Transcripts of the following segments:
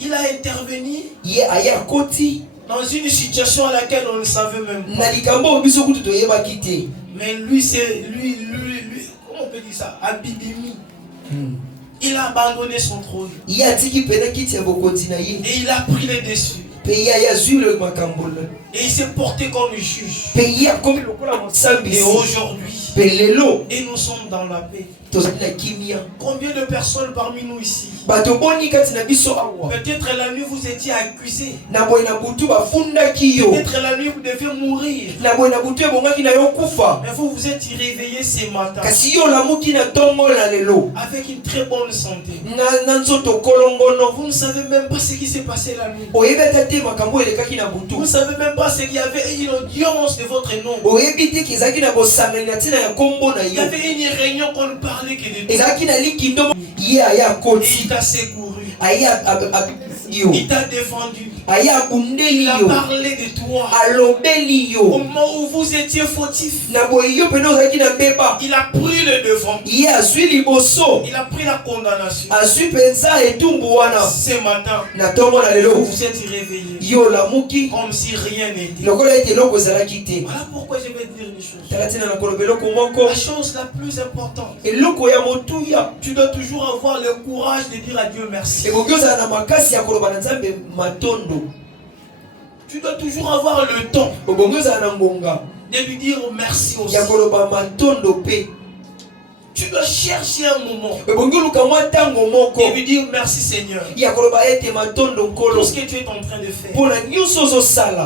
Il a intervenu dans une situation à laquelle on ne savait même pas. Mais lui, comment on peut dire ça? Abidimi. Il a abandonné son trône. Et il a pris les dessus. Et il s'est porté comme juge. Et aujourd'hui, et nous sommes dans la paix. Combien de personnes parmi nous ici? Peut-être la nuit vous étiez accusé. Peut-être la nuit vous deviez mourir. Mais vous vous êtes réveillé ce matin avec une très bonne santé. Vous ne savez même pas ce qui s'est passé la nuit. Vous ne savez même pas ce qu'il y avait une audience de votre nom. Il y avait une réunion qu'on ne parlait que de toi. Il t'a secouru. Il t'a défendu. Il a parlé de toi. Au moment où vous étiez fautif, il a pris le devant. Il a pris la condamnation. Ce matin, vous vous êtes réveillé comme si rien n'était. Voilà pourquoi je vais dire une chose. La chose la plus importante, tu dois toujours avoir le courage de dire à Dieu merci. Tu dois toujours avoir le temps de lui dire merci aussi. Tu dois chercher un moment et lui dire merci Seigneur. Tout ce que tu es en train de faire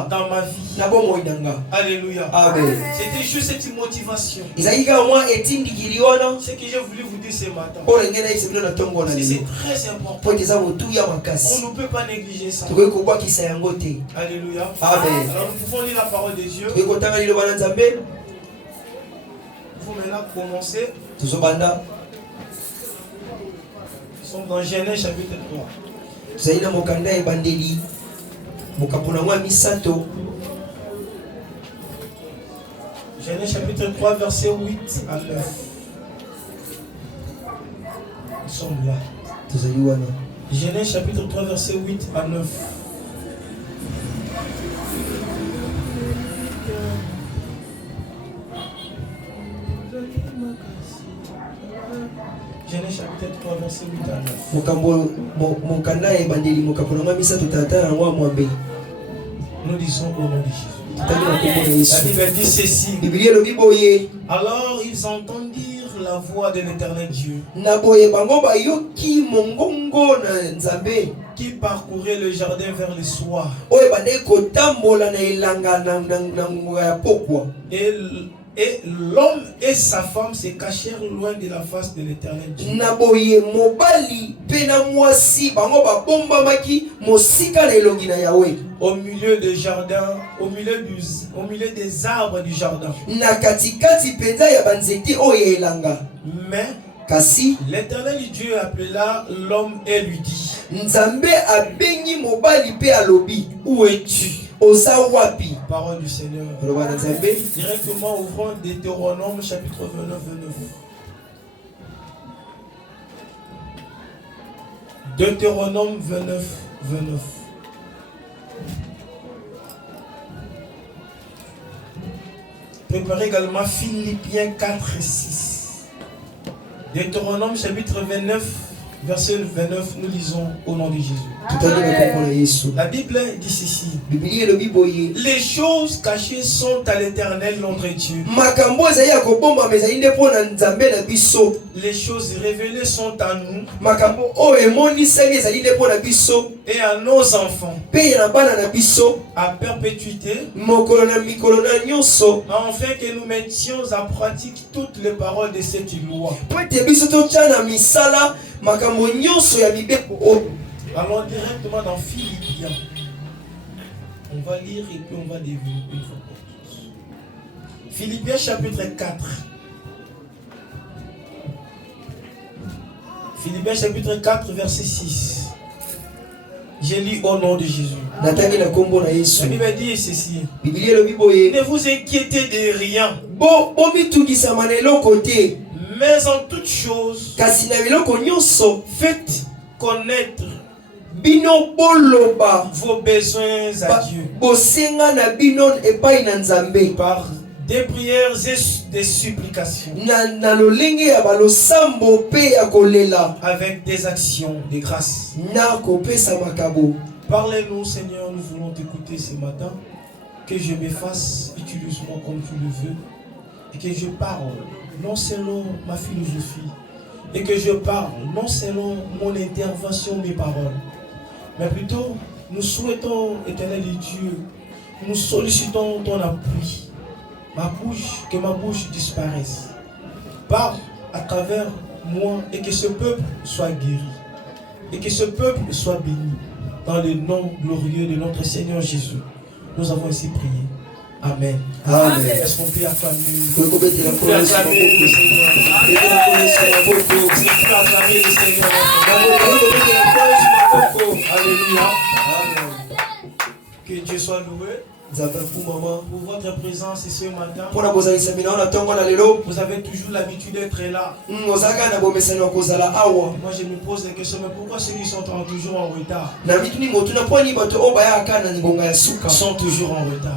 dans ma vie. Alléluia. C'était juste cette motivation. Ce que j'ai voulu vous dire ce matin. C'est très important. On ne peut pas négliger ça. Alléluia. Alors nous pouvons lire la parole de Dieu. Il faut maintenant commencer. Nous sommes dans Genèse chapitre 3. Genèse chapitre 3 verset 8 à 9. Nous sommes là. Genèse chapitre 3 verset 8 à 9. Genèse chapitre 3 verset 8 à 9. Nous disons au nom de Jésus. La Bible dit ceci. Alors ils entendirent la voix de l'Éternel Dieu qui parcourait le jardin vers le soir. Et l'homme et sa femme se cachèrent loin de la face de l'Éternel Dieu. Au milieu des jardins, au milieu des arbres du jardin. Mais l'Éternel Dieu appela l'homme et lui dit: où es-tu? Parole du Seigneur. Directement ouvrons Deutéronome chapitre 29, 29. Deutéronome 29, 29. Préparez également Philippiens 4 et 6. Deutéronome chapitre 29, verset 29, nous lisons au nom de Jésus. La Bible dit ceci: les choses cachées sont à l'Éternel notre Dieu. Les choses révélées sont à nous et à nos enfants à perpétuité, afin que nous mettions en pratique toutes les paroles de cette loi. Allons directement dans Philippiens. On va lire et puis on va développer une fois pour tous. Philippiens chapitre 4. Philippiens chapitre 4 verset 6. J'ai lu au nom de Jésus. La Bible dit ceci: ne vous inquiétez de rien, mais en toute chose, faites connaître bino boloba vos besoins à Dieu bosenga na bino epai na Nzambe par des prières et des supplications na lolenge ya balosambo pe ya kolela avec des actions de grâce. na kopesa makabo. Parlez-nous, Seigneur, nous voulons t'écouter ce matin. Que je m'efface, utilise-moi comme tu le veux. Et que je parle non selon ma philosophie. Et que je parle non selon mon intervention, mes paroles. Mais plutôt, nous souhaitons, éternel Dieu, nous sollicitons ton appui. Que ma bouche disparaisse. Parle à travers moi et que ce peuple soit guéri. Et que ce peuple soit béni. Dans le nom glorieux de notre Seigneur Jésus. Nous avons ainsi prié. Amen. Amen. Est-ce qu'on peut acclamer le Seigneur? Alléluia. Que Dieu soit loué. Pour votre présence ce matin. Vous avez toujours l'habitude d'être là. Moi je me pose des questions, mais pourquoi ceux qui sont toujours en retard sont toujours en retard?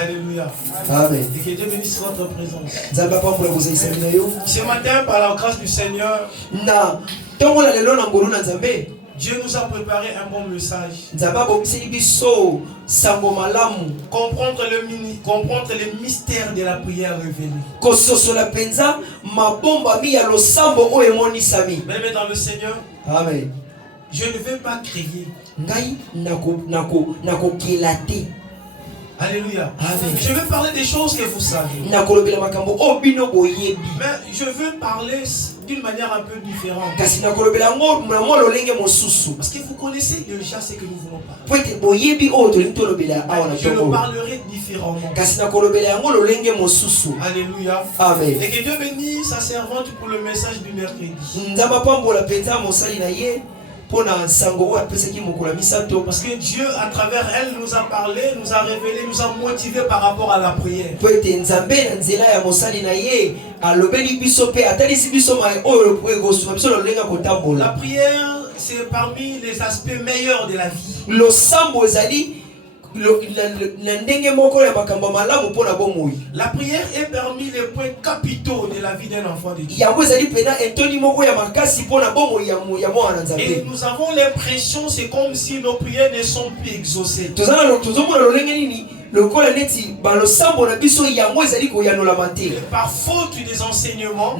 Alléluia. Amen. Et que Dieu bénisse votre présence. Ce matin, par la grâce du Seigneur, Dieu nous a préparé un bon message. Comprendre le mystère de la prière révélée. Même dans le Seigneur, Amen. Je ne vais pas crier. Alléluia. Amen. Je veux parler des choses que vous savez. Mais je veux parler d'une manière un peu différente. Parce que vous connaissez déjà ce que nous voulons parler. Je le parlerai différemment. Alléluia. Amen. Et que Dieu bénisse sa servante pour le message du mercredi. Parce que Dieu, à travers elle, nous a parlé, nous a révélé, nous a motivé par rapport à la prière. La prière, c'est parmi les aspects meilleurs de la vie. La prière est parmi les points capitaux de la vie d'un enfant de Dieu. Et nous avons l'impression, c'est comme si nos prières ne sont plus exaucées. Par faute des enseignements,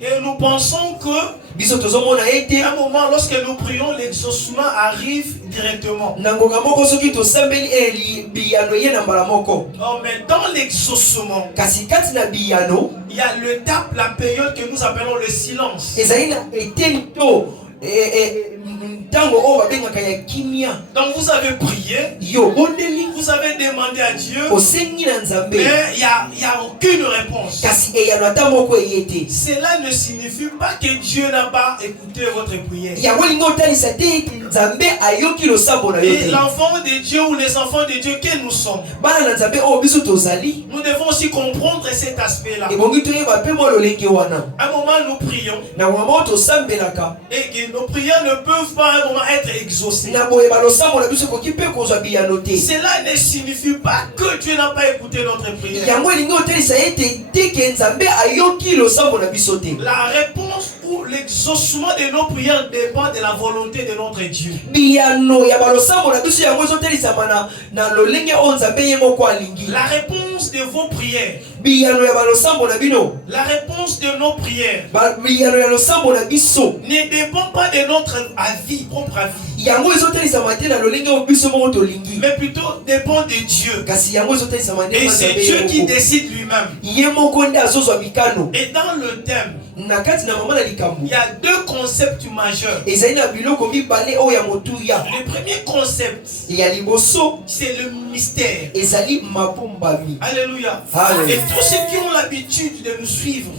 et nous pensons que à un moment, lorsque nous prions, l'exaucement arrive directement. Oh, mais dans l'exaucement, il y a l'étape, la période que nous appelons le silence. Donc vous avez prié, vous avez demandé à Dieu, mais il n'y a aucune réponse. Cela ne signifie pas que Dieu n'a pas écouté votre prière. Et l'enfant de Dieu ou les enfants de Dieu que nous sommes, nous devons aussi comprendre cet aspect-là. À un moment nous prions et que nos prières ne peuvent pas à un moment être exaucées. Cela ne signifie pas que Dieu n'a pas écouté notre prière. La réponse ou l'exaucement de nos prières dépend de la volonté de notre Dieu. La réponse de vos prières, la réponse de nos prières ne dépend pas de notre avis, propre avis, mais plutôt dépend de Dieu. Et c'est Dieu qui décide lui-même. Et dans le thème, il y a deux concepts majeurs. Le premier concept, c'est le mystère. Alléluia. Et tous ceux qui ont l'habitude de nous suivre,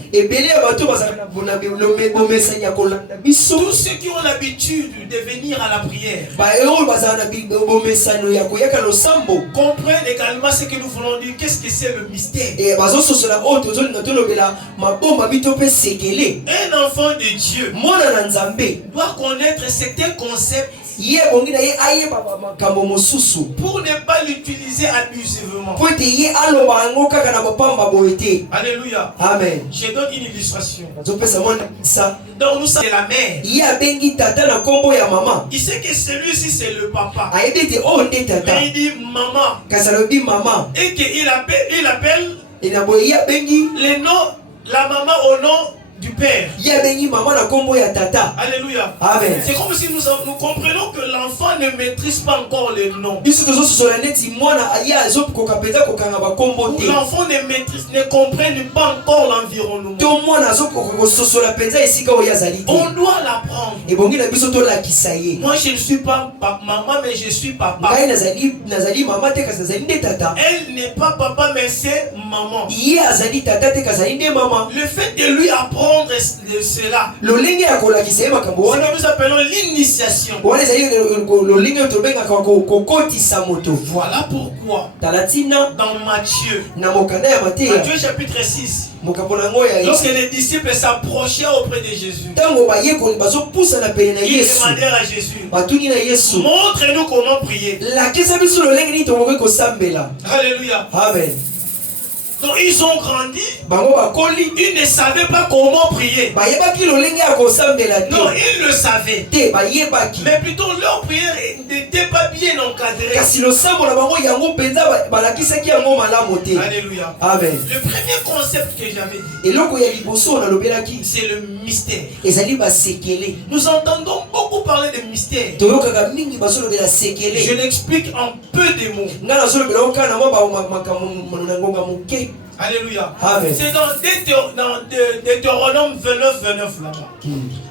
tous ceux qui ont l'habitude de venir à la prière, comprennent également ce que nous voulons dire. Qu'est-ce que c'est le mystère? basekele. Un enfant de Dieu Mwana na Nzambe doit connaître certains concepts ye bongi na ye aye baba makambo mosusu pour ne pas l'utiliser abusivement. po ete ye aloba yango kaka na bapamba boye te. Alléluia. Amen. Je donne une illustration. Nazopesa mwana sa Donc nous sommes la mère. ye abengi tata na kombo ya mama. Il sait que celui-ci c'est le papa. Ayebi ete oyo nde tata. Mais il dit maman. Kasi alobi mama. Et qu'il appelle E na boye ye abengi le nom, la maman au nom du père. ye abengi mama na kombo ya tata. Alléluia. Amen. C'est comme si nous comprenons que l'enfant ne maîtrise pas encore le nom. Biso tozososola neti mwana ye azokoka mpenza kokanga bakombo te. L'enfant ne comprenne pas encore l'environnement. To mwana azokoka kososola mpenza esika oyo azali te. On doit l'apprendre. Ebongi na biso tolakisa ye. Moi je ne suis pas maman mais je suis papa. Ngai nazali mama te kasi nazali nde tata. Elle n'est pas papa mais c'est maman. Ye azali tata te kasi azali nde mama. Le fait de lui apprendre cela, lolenge ya kolakisa ye makambo ce wana que nous appelons l'initiation. wana ezali lolenge oyo tobengaka kokotisa moto. Voilà pourquoi tala ntina dans Matthieu, na mokanda ya mateya Matthieu chapitre 6, mokambo nango ya lorsque les disciples s'approchaient auprès de Jésus, ntango bayekoli bazopusana pene na ils yesu demandèrent à Jésus, batuni na yesu montre-nous comment prier. lakisa biso lolenge nini tokoki kosambela. Alléluia. Amen. Donc ils ont grandi, bango bakoli ils ne savaient pas comment prier. bayebaki lolenge ya kosambela te. Non, ils le savaient. te bayebaki Mais plutôt leur prière n'était pas bien encadrée. kasi losambo na bango yango mpenza balakisaki yango malamu te. Alléluia. Amen. Le premier concept que j'avais dit, eloko ya liboso nalobelaki c'est le mystère. ezali basekele. Nous entendons beaucoup parler de mystère. toyokaka mingi bazolobela Je sekele. l'explique en peu de mots. nga nazolobela oka na mwa makambo na ngonga moke. Alléluia. Amen. C'est dans Deutéronome 29 là-bas.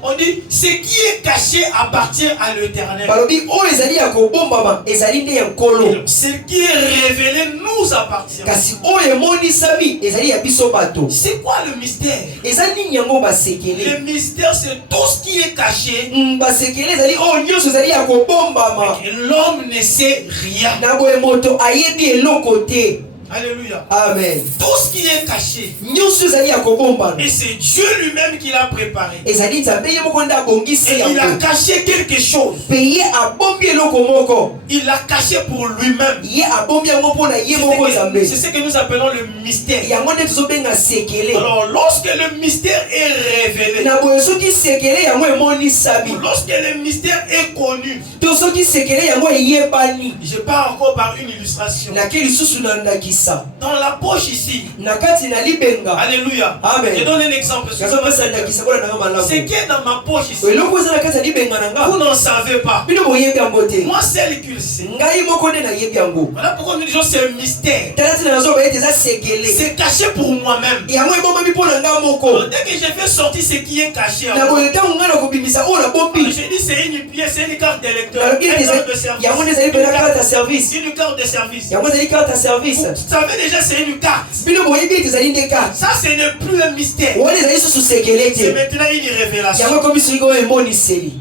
On dit, ce qui est caché appartient à l'Éternel. balobi oyo ezali ya kobombama ezali nde ya nkolo. Ce qui est révélé nous appartient. kasi oyo emonisami ezali ya biso bato. C'est quoi le mystère? eza nini yango basekele? Le mystère, c'est tout ce qui est caché. basekele ezali oyo nyonso ezali ya kobombama. Et l'homme ne sait rien. na boye moto ayebi eloko te. Alléluia. Amen. Tout ce qui est caché. nyonso ezali ya kobombana. Et c'est Dieu lui-même qui l'a préparé. ezali nzambe ye moko nde abongisi Et il a yango. caché quelque chose. pe ye abombi eloko moko. Il l'a caché pour lui-même. ye abombi yango mpo na ye moko nzambe. C'est ce que nous appelons le mystère. yango nde tozobenga sekele. Alors, lorsque le mystère est révélé, na boye soki sekele yango emonisami, lorsque le mystère est connu, to soki sekele yango eyebani, je pars encore par une illustration. nake lisusu na ndakisa Dans la poche ici, na kati na libenga. alléluia. Amen. Je donne un exemple. nazopesa ndakisa mpona nanga Ce malamu. qui est dans ma poche ici, eloko eza na kati ya libenga na vous nga n'en savez pas. bino boyebi yango te. Moi, c'est qui le sait. ngai moko nde nayebi yango. Voilà pourquoi nous disons c'est un mystère. tala tina nazoba ete eza sekele C'est caché pour moi-même. yango ebombami mpo na nga moko. Alors, dès que j'ai fait sortir ce qui est caché, na boye ntango ngai na kobimisa oyo nabombi j'ai dit c'est une pièce, c'est une carte d'électeur, nalobi ete une carte de service. yango nde ezali mpena carte ya service. Une carte de service. yango ezali carte ya service. Vous savez déjà c'est une carte. bino boyebi ete ezali nde carte. Ça ce n'est plus un mystère. wana ezali susu sekele C'est te. maintenant une révélation. yango ekomi soki oyo emoniseli.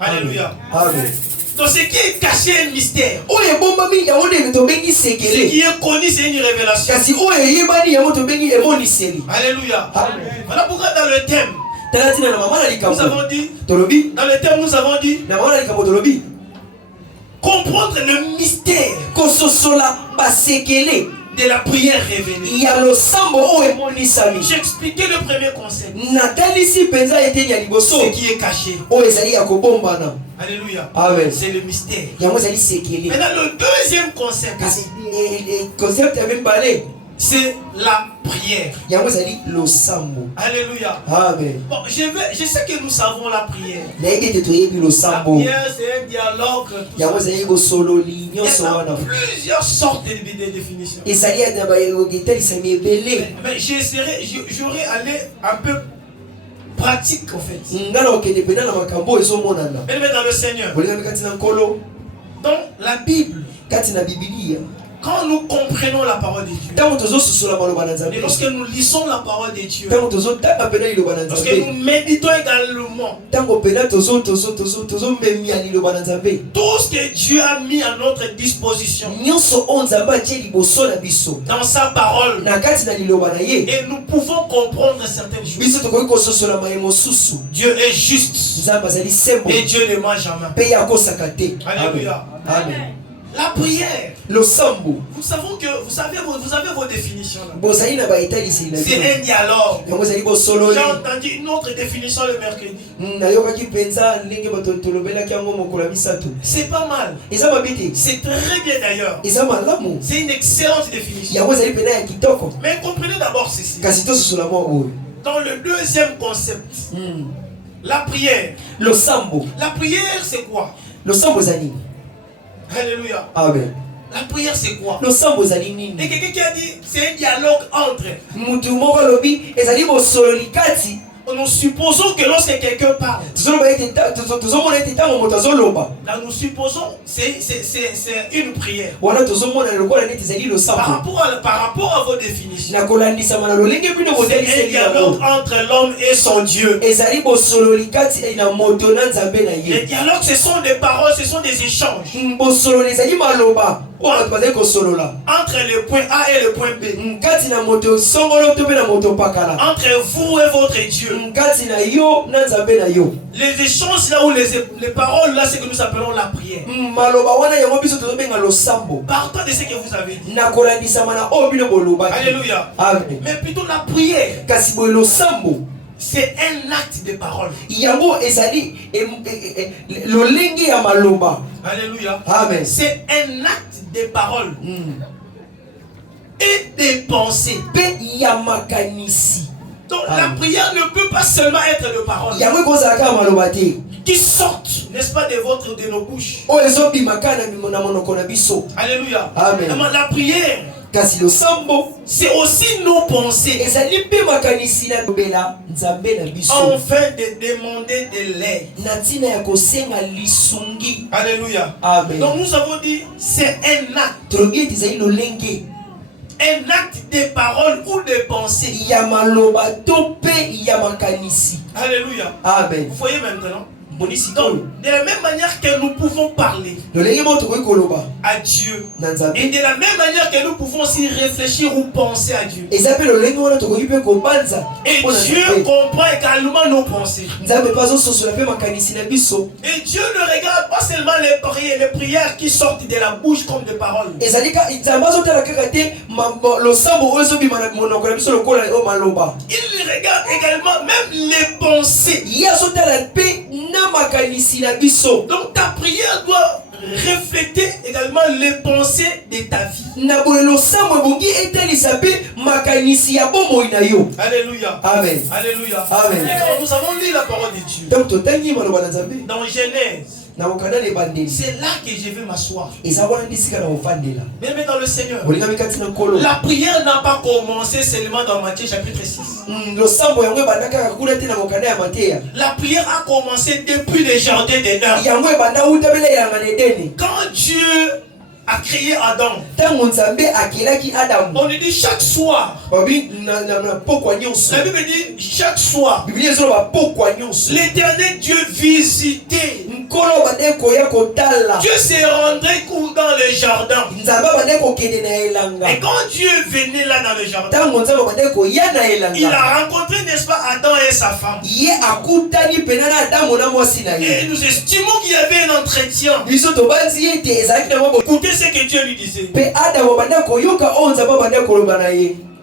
Alléluia. Amen. Donc ce qui est caché est un mystère. oyo ebombami yango nde tobengi Ce sekele. qui est connu c'est une révélation. kasi oyo eyebani yango tobengi emoniseli. Alléluia. Amen. Voilà pourquoi dans le thème, tala tina na mama na nous likambo avons dit, tolobi dans le thème nous avons dit, na mama na likambo tolobi comprendre le mystère kososola basekele de la prière révélée. ya losambo oyo emonisami. J'ai expliqué le premier concept. natalisi mpenza eteni ya liboso Ce qui est caché. oyo ezali ya kobombana. Alléluia. Amen. C'est le mystère. yango ezali sekele. Maintenant le deuxième concept, kasi concept ya mibale c'est la prière. yango ezali losambo. Alléluia. Amen. Bon, je sais que nous savons la prière. nayebi ete toyebi La losambo prière, c'est un dialogue. Tout yango ça. ezali bosololi Il y nyonso a wana. plusieurs sortes de définitions. ezali na etalisami ebele. Mais j'aurais allé un peu pratique en fait. nga na kokende mpena na makambo oyo ezomonana. Mais dans le Seigneur. bolingami kati na nkolo Dans la Bible, kati na bibilia Quand nous comprenons la parole de Dieu, et lorsque nous lisons la parole de Dieu, lorsque nous méditons également tout ce que Dieu a mis à notre disposition dans sa parole, et nous pouvons comprendre certaines choses. Dieu est juste et Dieu ne ment jamais. Alléluia. Amen. La prière, le sambo. Vous avez vos définitions là. C'est un dialogue. J'ai entendu une autre définition le mercredi. C'est pas mal. C'est très bien d'ailleurs. C'est une excellente définition. Mais comprenez d'abord ceci. Dans le deuxième concept, la prière. Le sambo. La prière c'est quoi? Le sambo zani. Alléluia. Amen. La prière c'est quoi? Le sambo zani nini. Et quelqu'un qui a dit c'est un dialogue entre. Nous supposons que lorsque quelqu'un parle, nous supposons c'est une prière. Par rapport à vos définitions, c'est un dialogue entre l'homme et son Dieu. Le dialogue, ce sont des paroles, ce sont des échanges entre le point A et le point B, entre vous et votre Dieu. Les échanges là où les paroles là, c'est que nous appelons la prière. Partant de ce que vous avez dit. Alléluia. Mais plutôt la prière, c'est un acte de parole. Alléluia. Amen. C'est un acte de parole et de pensée. Donc la prière ne peut pas seulement être de parole qui sortent, n'est-ce pas, de nos bouches. Alléluia. Amen. La prière, c'est aussi nos pensées afin de demander de l'aide. Alléluia. Amen. Donc nous avons dit c'est un acte. Un acte de parole ou de pensée. Alléluia. Amen. Vous voyez maintenant. Donc, de la même manière que nous pouvons parler à Dieu, et de la même manière que nous pouvons aussi réfléchir ou penser à Dieu, et Dieu comprend également nos pensées. Et Dieu ne regarde pas seulement les prières qui sortent de la bouche comme des paroles. Il regarde également même les pensées. Donc ta prière doit refléter également les pensées de ta vie. Alléluia. Amen. Alléluia. Amen. Et quand nous avons lu la parole de Dieu dans Genèse, c'est là que je vais m'asseoir. Mais dans le Seigneur, la prière n'a pas commencé seulement dans Matthieu chapitre 6. La prière a commencé depuis le jardin d'Éden. Quand Dieu a créé Adam, on lui dit chaque soir. La Bible dit chaque soir, l'Éternel Dieu visitait. Dieu se rendrait dans le jardin. Et quand Dieu venait là dans le jardin, il a rencontré, n'est-ce pas, Adam et sa femme. Et nous estimons qu'il y avait un entretien. Écoutez ce que Dieu lui disait.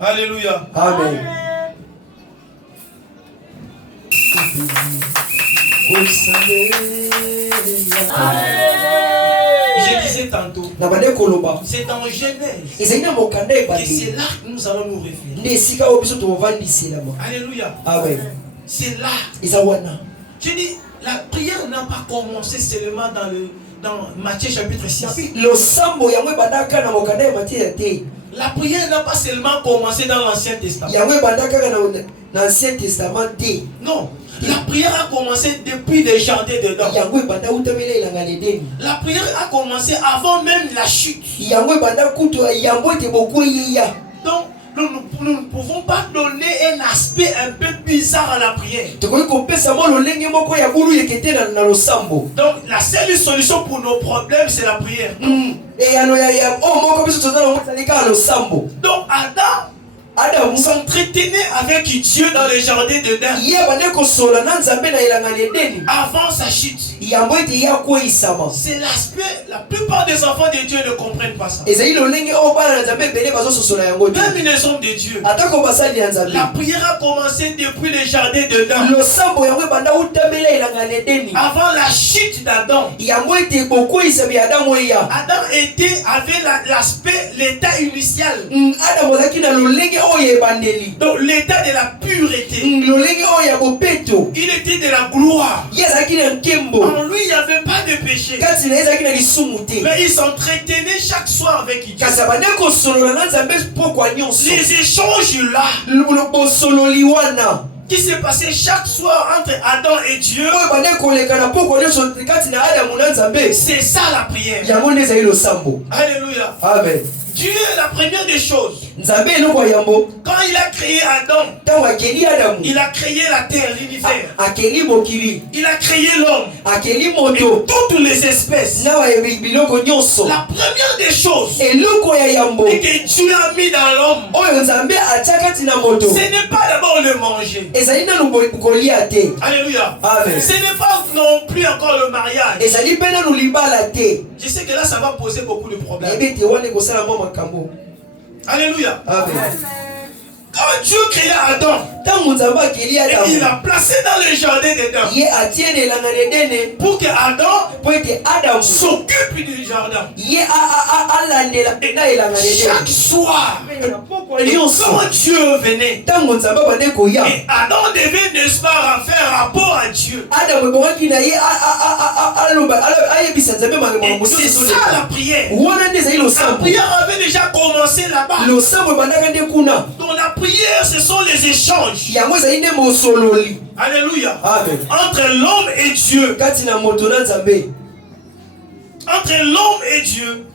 Alléluia. Amen. Je disais tantôt, c'est dans Genèse et c'est là que nous allons nous référer. Alléluia. Amen. C'est là. Je dis, la prière n'a pas commencé seulement dans Matthieu chapitre 6. La prière n'a pas seulement commencé dans l'Ancien Testament. l'Ancien Testament. Non. La prière a commencé depuis les jardins d'Éden. La prière a commencé avant même la chute. Donc, nous ne pouvons pas donner un aspect un peu bizarre à la prière. Donc, la seule solution pour nos problèmes, c'est la prière. Donc, Adam s'entretenait avec Dieu dans les jardins d'Éden avant sa chute. C'est l'aspect, la plupart des enfants de Dieu ne comprennent pas ça. Même les hommes de Dieu. La prière a commencé depuis les jardins d'Éden. Avant la chute d'Adam. Adam avait l'aspect, l'état initial. Donc l'état de la pureté. Il était de la gloire. En lui il n'y avait pas de péché. Mais il s'entretenait chaque soir avec Dieu. Les échanges là qui s'est passé chaque soir entre Adam et Dieu, c'est ça la prière. Alléluia. Amen. Dieu est la première des choses. Quand il a créé Adam, il a créé la terre, l'univers. Il a créé l'homme et toutes les espèces. La première des choses et que Dieu a mis dans l'homme, ce n'est pas d'abord le manger. Alléluia. Amen. Ce n'est pas non plus encore le mariage. Je sais que là ça va poser beaucoup de problèmes. Alléluia. Amen. Quand Dieu créa Adam, et il l'a placé dans le jardin d'Éden pour que Adam s'occupe du jardin. Chaque soir, quand Dieu venait, et Adam devait, n'est-ce pas, faire rapport à Dieu. Et c'est ça la prière. La prière avait déjà commencé là-bas. Donc la prière, ce sont les échanges. Alléluia. Amen. Entre l'homme et Dieu. Entre l'homme et Dieu.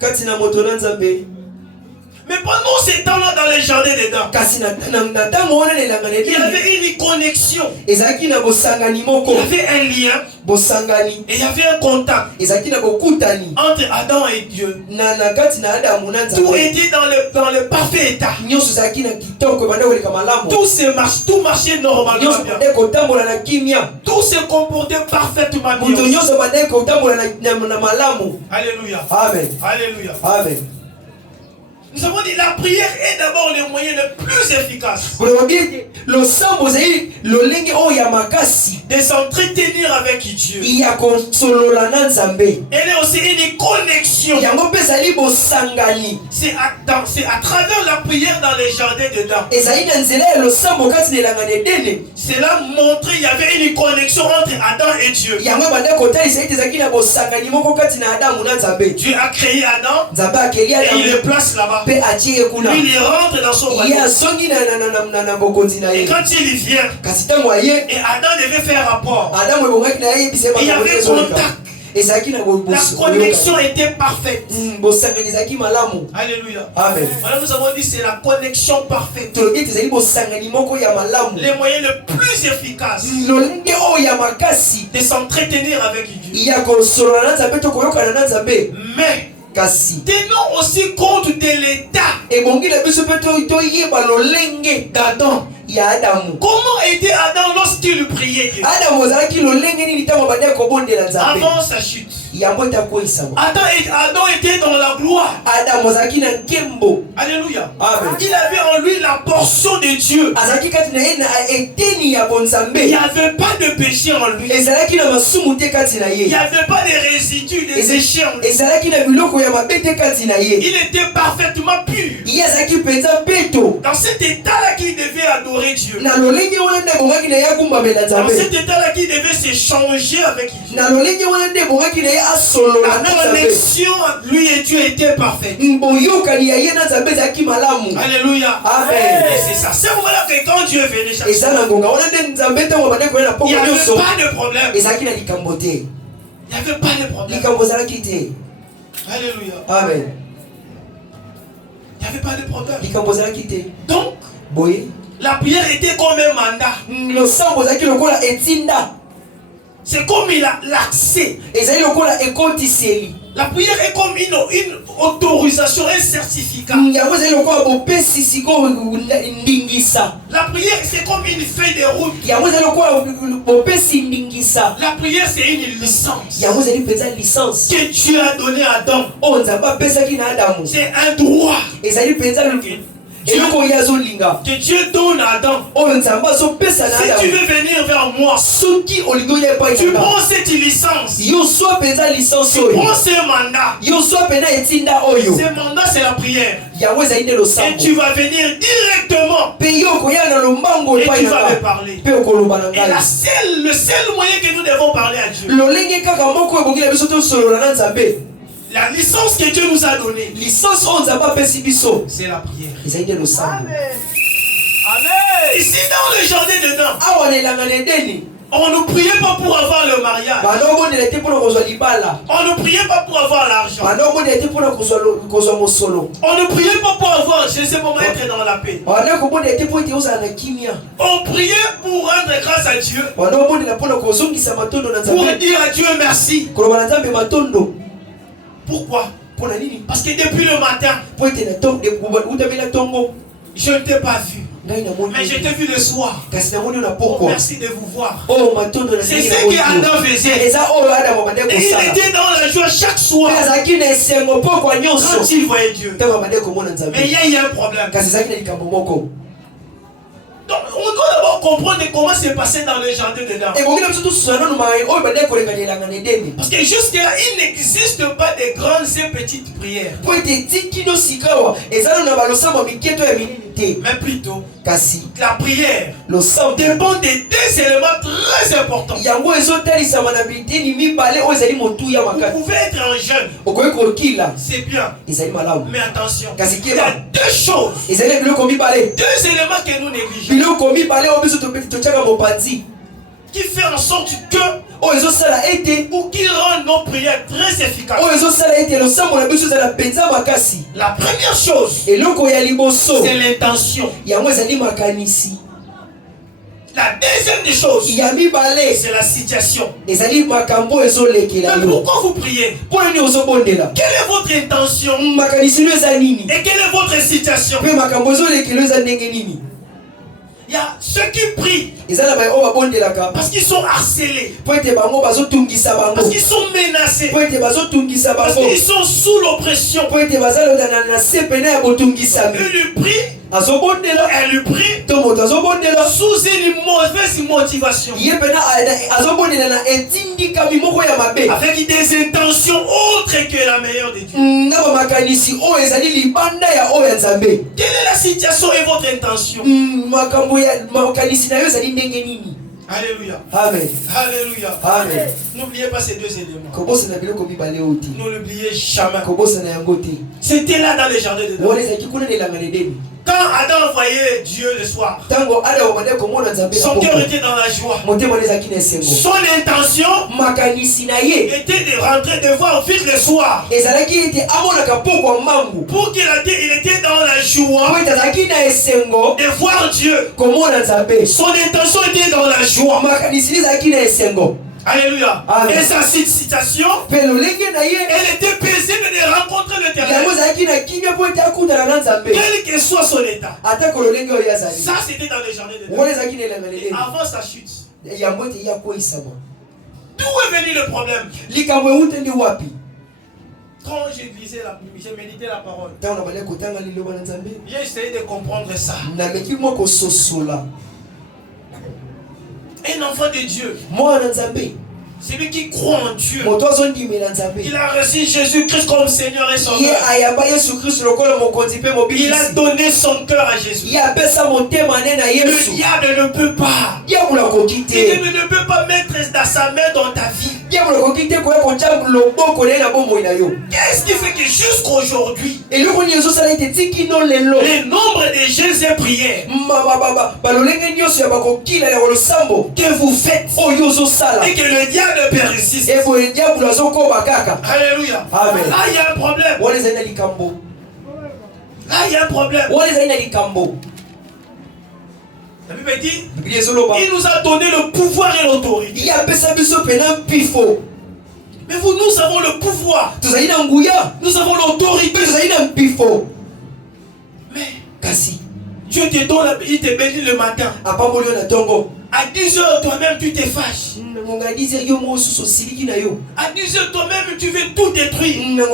Mais pendant ces temps-là dans les jardins d'Éden, il y avait une connexion. Il y avait un lien. Et il y avait un contact entre Adam et Dieu. Tout était dans le parfait état. Tout marchait normalement bien. Tout se comportait parfaitement bien. Alléluia. Amen. Alléluia. Amen. Nous avons dit la prière est d'abord le moyen le plus efficace de s'entretenir avec Dieu. Elle est aussi une connexion. C'est à travers la prière dans les jardins d'Éden. Cela montrait qu'il y avait une connexion entre Adam et Dieu. Dieu a créé Adam et il le place là-bas. Lui, il rentre dans son royaume. Et quand il vient, et Adam devait faire rapport, il y avait contact. La connexion était parfaite. Alléluia. Amen. Alors nous avons dit c'est la connexion parfaite. Les moyens les plus efficaces de s'entretenir avec Dieu. Mais tenons aussi compte de l'état d'Adam. Comment était Adam lorsqu'il priait Dieu? Avant sa chute. Adam était dans la gloire. Alléluia. Amen. Il avait en lui la portion de Dieu. Il n'y avait pas de péché en lui. Il n'y avait pas de résidus, de déchets en lui. Il était parfaitement pur. Dans cet état-là qu'il devait adorer Dieu. Dans cet état-là qu'il devait s'échanger avec Dieu. La connexion lui et Dieu était parfaite. Alléluia. Amen. Et c'est ça. C'est voilà que quand Dieu venait chaque fois, il n'y avait pas de problème. Il n'y avait pas de problème. Alléluia. Amen. Il n'y avait pas de problème. Donc, la prière était comme un mandat. C'est comme il a l'accès. La prière est comme une autorisation, un certificat. La prière c'est comme une feuille de route. La prière c'est une licence que Dieu a donné à Adam. C'est un droit que Dieu donne à Adam. Si tu veux venir vers moi, tu prends cette licence. Tu prends ce mandat. Ce mandat c'est la prière. Et tu vas venir directement. Et tu vas me parler. Et le seul moyen que nous devons parler à Dieu, la licence que Dieu nous a donnée, c'est la prière. Amen. Amen. Ici dans le jardin dedans, on ne priait pas pour avoir le mariage. On ne priait pas pour avoir l'argent. On ne priait pas pour avoir, je sais pas, être dans la paix. On priait pour rendre grâce à Dieu. Pour dire à Dieu merci. Pourquoi? Parce que depuis le matin, je ne t'ai pas vu. Mais je t'ai vu le soir. Oh, merci de vous voir. C'est ce qu'Adam faisait. Et il était dans la joie chaque soir quand il voyait Dieu. Mais il y a eu un problème. Donc, on doit d'abord comprendre comment c'est passé dans le jardin dedans. Parce que jusque-là, il n'existe pas de grandes et petites prières. Mais plutôt, la prière dépend de deux éléments très importants. Vous pouvez être un jeune, c'est bien. Mais attention, il y a deux choses, deux éléments que nous négligeons, qui fait en sorte que ou qui rend nos prières très efficaces. La première chose, c'est l'intention. La deuxième des choses, c'est la situation. Mais pourquoi vous priez? Quelle est votre intention? Et quelle est votre situation? Il y a ceux qui prient parce qu'ils sont harcelés, parce qu'ils sont menacés, parce qu'ils sont sous l'oppression. Il lui prie, elle lui prie sous une mauvaise motivation, avec des intentions autres que la meilleure de Dieu. Quelle est la situation et votre intention? Alléluia. Amen. Alléluia. Amen. N'oubliez pas ces deux éléments. Ne l'oubliez jamais. C'était là dans les jardins de Dieu. Quand Adam voyait Dieu le soir, son cœur était dans la joie. Son intention était de rentrer, de voir vite le soir. Pour qu'il était dans la joie de voir Dieu. Son intention était dans la joie. Alléluia. Amen. Et sa citation, elle était paisible de rencontrer l'Éternel. Quel que soit son état. Ça, c'était dans les jardins de Dieu. Et avant sa chute, d'où est venu le problème? Quand j'ai médité la parole, j'ai essayé de comprendre ça. Un enfant de Dieu, celui qui croit en Dieu, il a reçu Jésus-Christ comme Seigneur et Sauveur. Il a donné son cœur à Jésus. Le diable ne peut pas. Il ne peut pas mettre sa main dans ta vie. Il Qu'est-ce qui fait que jusqu'aujourd'hui, le nombre de jeûnes et prières que vous faites et que le diable persiste. Alléluia. Amen. Là, il y a un problème. Là, il y a un problème. La Bible dit, il nous a donné le pouvoir et l'autorité. Mais vous, nous avons le pouvoir. Nous avons l'autorité. Mais Dieu te donne, il te bénit le matin. À 10 heures, toi-même, tu te fâches. À 10 heures, toi-même, tu veux tout détruire.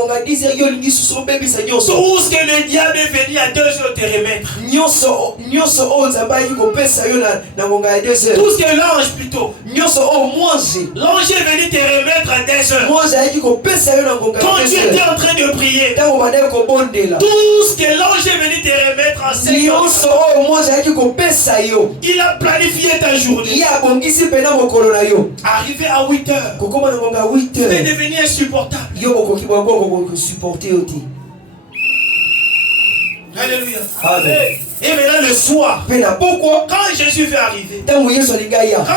Tout ce que le diable est venu à 2 heures te remettre. Tout ce que l'ange plutôt. L'ange est venu te remettre à 2 heures. Quand tu étais en train de prier. Tout ce que l'ange est venu te remettre à 5 heures. Il a planifié ta journée. Arrivé à 8 heures, tu es devenu insupportable. Alléluia. Et maintenant le soir, quand Jésus fait arriver, quand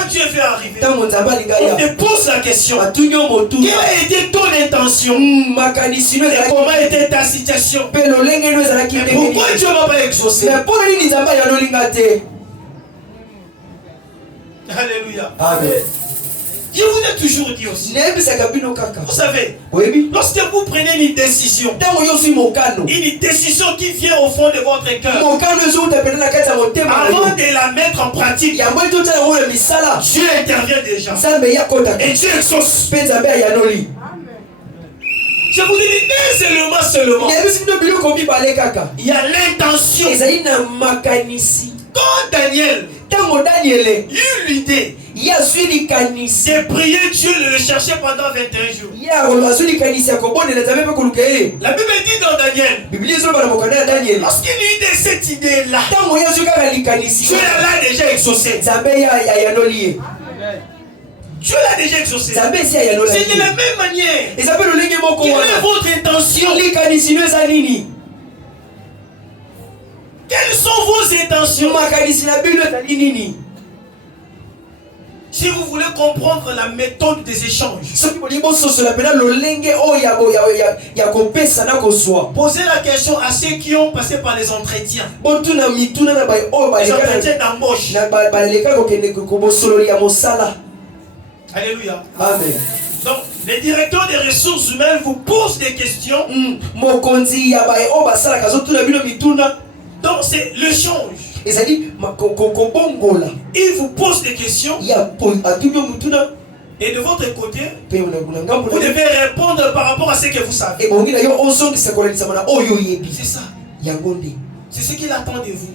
Dieu fait arriver, on te pose la question: quelle a été ton intention? Et comment était ta situation? Et pourquoi Dieu ne m'a pas exaucé? Alléluia. Amen. Je vous ai toujours dit aussi. Vous savez, lorsque vous prenez une décision qui vient au fond de votre cœur, avant de la mettre en pratique, Dieu intervient déjà. Et Dieu exauce. Je vous dis seulement. Il y a l'intention. Quand Daniel eut l'idée de prier Dieu, de le chercher pendant 21 jours. La Bible dit dans Daniel, lorsqu'il eut cette idée-là, Dieu l'a déjà exaucé. Dieu l'a déjà exaucé. C'est de la même manière. Quelle est votre intention? Quelles sont vos intentions? Si vous voulez comprendre la méthode des échanges, posez la question à ceux qui ont passé par les entretiens. Les entretiens d'embauche. Alléluia. Amen. Donc, les directeurs des ressources humaines vous posent des questions. Donc, c'est le change. Il vous pose des questions. Et de votre côté, vous devez répondre par rapport à ce que vous savez. C'est ça. C'est ce qu'il attend de vous.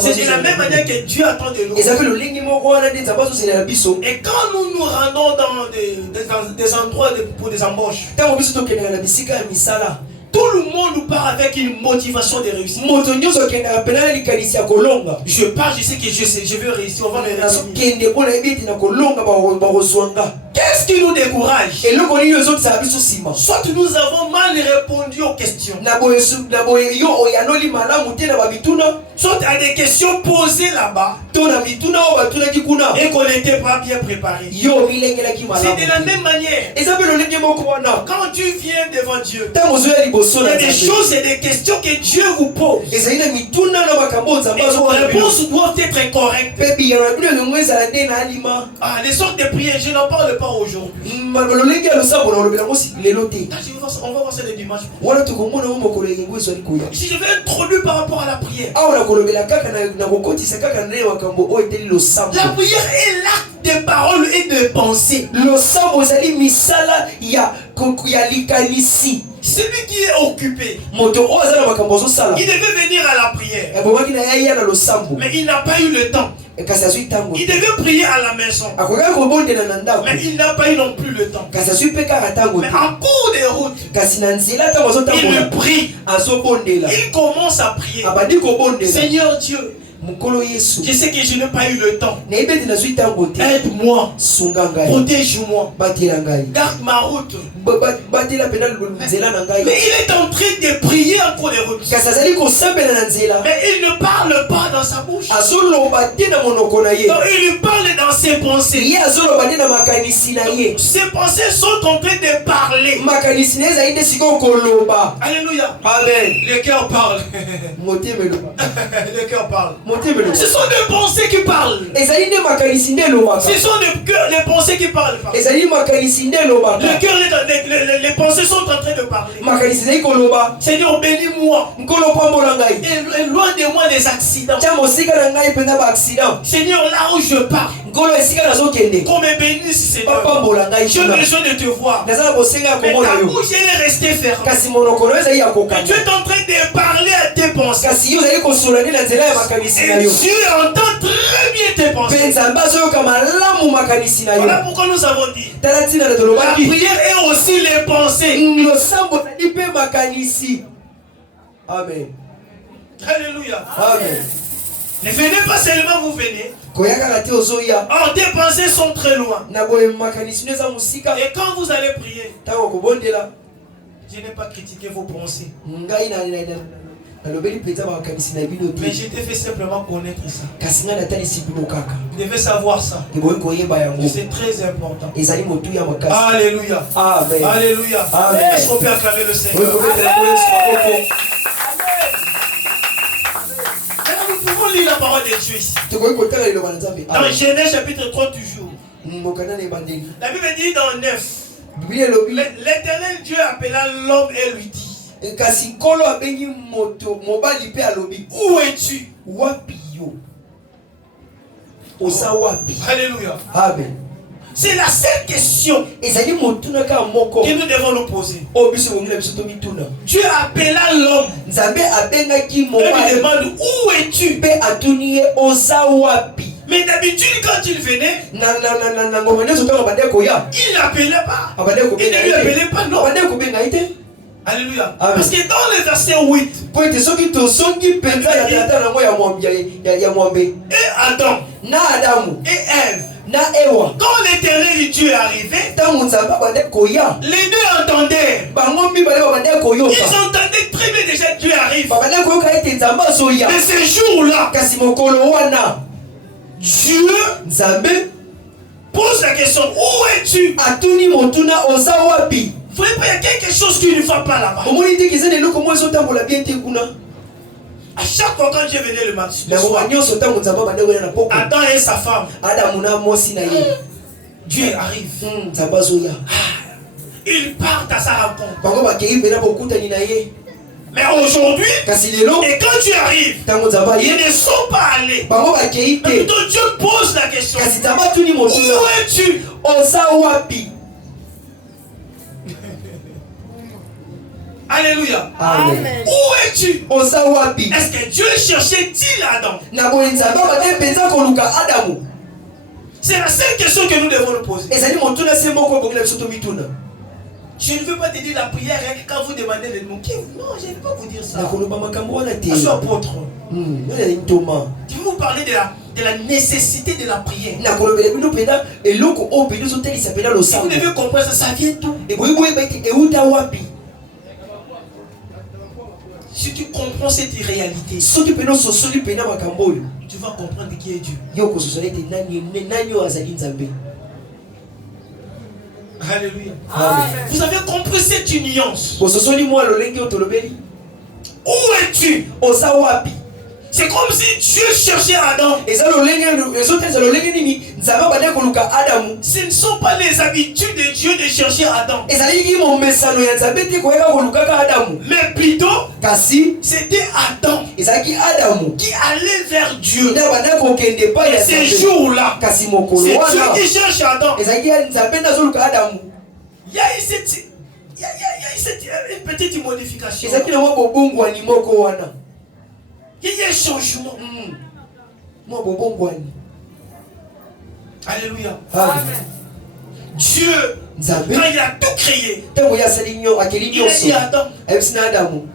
C'est de la même manière que Dieu attend de nous. Et quand nous nous rendons dans des endroits pour des embauches, tout le monde part avec une motivation de réussir. Je pars, je sais que je veux réussir. On va me réussir. Qu'est-ce qui nous décourage? Soit nous avons mal répondu aux questions, soit à des questions posées là-bas et qu'on n'était pas bien préparé. C'est de la même manière. Quand tu viens devant Dieu, il y a des choses et des questions que Dieu vous pose. Et vos réponses doivent être correctes. Les sortes de prières, je n'en parle pas aujourd'hui. On va voir ça le dimanche. Si je vais introduire par rapport à la prière. La prière est l'acte de parole et de pensée. Celui qui est occupé, il devait venir à la prière, mais il n'a pas eu le temps. Il devait prier à la maison, mais il n'a pas eu non plus le temps. Mais en cours de route, il prie. Il commence à prier. Seigneur Dieu, Je sais que je n'ai pas eu le temps. Aide-moi. Protège-moi. Garde ma route. Mais il est en train de prier encore les routes. Mais il ne parle pas dans sa bouche. Donc il parle dans ses pensées. Ses pensées sont en train de parler. Alléluia. Amen. Le cœur parle. Le cœur parle. Ce sont des pensées qui parlent. Ce sont les pensées qui parlent. Le cœur, les pensées sont en train de parler. Seigneur, bénis-moi. Et loin de moi des accidents. Seigneur, là où je pars, qu'on me bénisse, Seigneur. J'ai besoin de te voir. Mais ta bouche, elle est restée fermée. Et tu es en train de parler à tes pensées. Et Dieu entend très bien tes pensées. Voilà pourquoi nous avons dit la prière est aussi les pensées. Amen. Alléluia. Amen. Ne venez pas seulement, vous venez. Or, tes pensées sont très loin. Et quand vous allez prier, je n'ai pas critiqué vos pensées. Mais je t'ai fait simplement connaître ça. Tu devais savoir ça. C'est très important. Alléluia. Amen. Alléluia. Est-ce qu'on peut acclamer le Seigneur? Nous pouvons lire la parole de Dieu ici. Dans Genèse chapitre 3 toujours. La Bible dit dans 9. L'Éternel Dieu appela l'homme et lui dit: où es-tu? Alléluia. Amen. C'est la seule question que nous devons nous poser. Dieu appela l'homme et lui demande: où es-tu? Mais d'habitude, quand il venait, il n'appelait pas. Il ne lui appelait pas, non. Alléluia. Amen. Parce que dans le verset 8, et Adam et Ève, quand l'Éternel Dieu est arrivé, les deux entendaient. Ils entendaient très bien déjà Dieu arrive. Mais ce jour-là, Dieu pose la question: où es-tu? Vous voyez, il y a quelque chose qui ne va pas là-bas. À chaque fois quand Dieu venait le matin, Adam et sa femme, Dieu arrive. Ils partent à sa rencontre. Mais aujourd'hui, et quand tu arrives, ils ne sont pas allés. Mais plutôt Dieu pose la question: où es-tu? Alléluia. Amen. Où es-tu? Est-ce que Dieu cherchait-il Adam? C'est la seule question que nous devons nous poser. Je ne veux pas te dire la prière quand vous demandez les mots. Non, je ne veux pas vous dire ça. Je suis apôtre. Je vais vous parler de la nécessité de la prière. Vous devez comprendre ça, ça vient d'où? Si tu comprends cette réalité, tu vas comprendre qui est Dieu. Alléluia. Amen. Vous avez compris cette nuance. Où es-tu? C'est comme si Dieu cherchait Adam. Ce ne sont pas les habitudes de Dieu de chercher Adam. Mais plutôt, c'était Adam qui allait vers Dieu. Et ces jours-là, c'est Dieu qui cherche Adam. Il y a une petite modification. Il y a un changement. Alléluia. Amen. Dieu, quand il a tout créé, il a dit à Adam,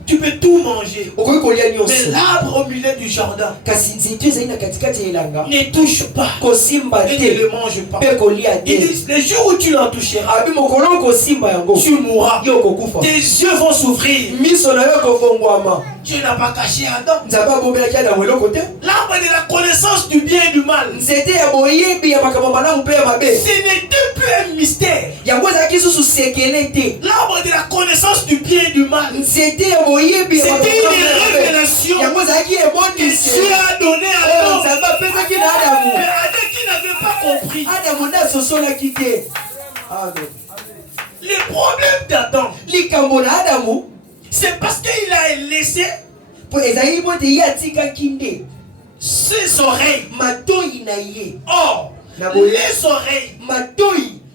tu peux tout manger. Mais l'arbre au milieu du jardin, ne touche pas et ne le mange pas. Il dit, le jour où tu l'en toucheras, tu mourras. Tes yeux vont s'ouvrir. Dieu n'a pas caché Adam. L'arbre de la connaissance du bien et du mal. Ce n'était plus un mystère. L'arbre de la connaissance du bien et du mal. C'était une révélation que Dieu a donnée à Adam. Mais Adam qui n'avait pas compris. Le problème d'Adam, c'est parce qu'il a laissé ses oreilles. Or, les oreilles,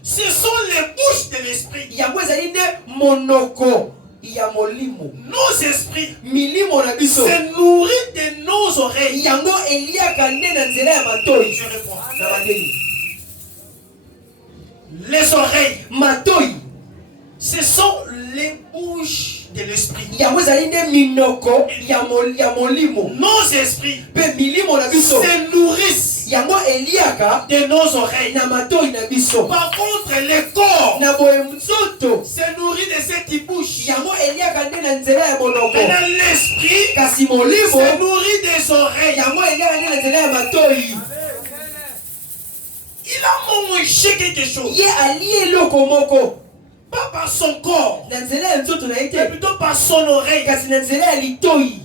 ce sont les bouches de l'esprit. Nos esprits se nourrissent de nos oreilles. Je réponds. Les oreilles, ce sont les bouches de l'esprit. Nos esprits se nourrissent de nos oreilles. Par contre, le corps se nourrit de cette bouche. Maintenant, l'esprit se nourrit des oreilles. Il a mangé quelque chose. Pas par son corps, mais plutôt par son oreille. Qui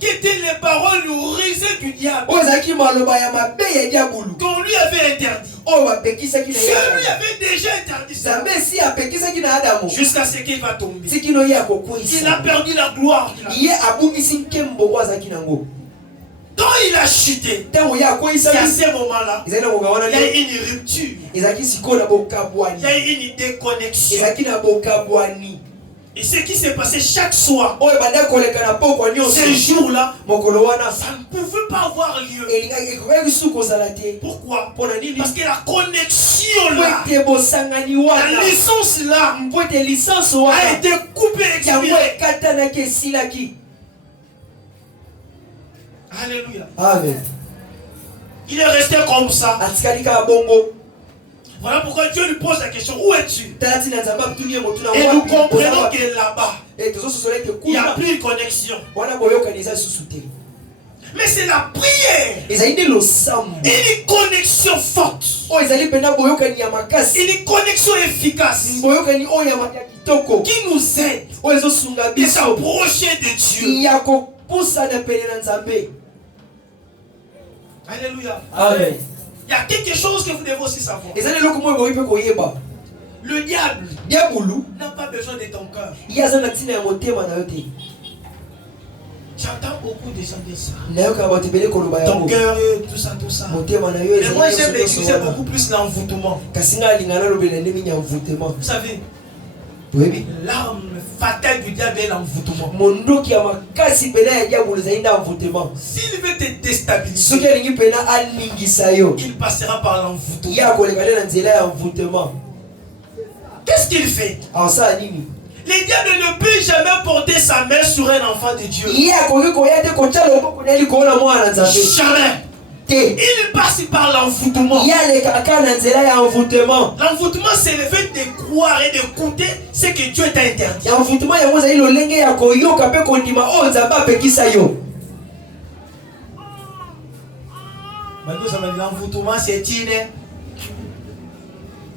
étaient les paroles rusées du diable qu'on lui avait interdit. Dieu lui avait déjà interdit ça. Jusqu'à ce qu'il va tomber. Il a perdu la gloire. Quand il a chuté, c'est à ce moment-là, il y a une rupture. Il y a une déconnexion. Et ce qui s'est passé chaque soir, ces jours-là, ça ne pouvait pas avoir lieu. Pourquoi? Parce que la connexion là, la licence là, a été coupée, expirée. Alléluia. Amen. Il est resté comme ça. Voilà pourquoi Dieu lui pose la question, où es-tu? Et nous comprenons que là-bas, il n'y a plus de connexion. Mais c'est la prière. Une connexion forte. Une connexion efficace qui nous aide à s'approcher de Dieu. Alléluia. Amen. Il y a quelque chose que vous devez aussi savoir. Le diable n'a pas besoin de ton cœur. J'entends beaucoup de gens dire ça. Ton cœur et tout ça. Mais moi j'aime utiliser beaucoup plus l'envoûtement. Vous savez, l'arme fatale du diable est l'envoûtement. S'il veut te déstabiliser, il passera par l'envoûtement. Qu'est-ce qu'il fait? Le diable ne peut jamais porter sa main sur un enfant de Dieu. Jamais. Il passe par l'envoûtement. L'envoûtement, c'est le fait de croire et d'écouter ce que Dieu t'a interdit. L'envoûtement, c'est une...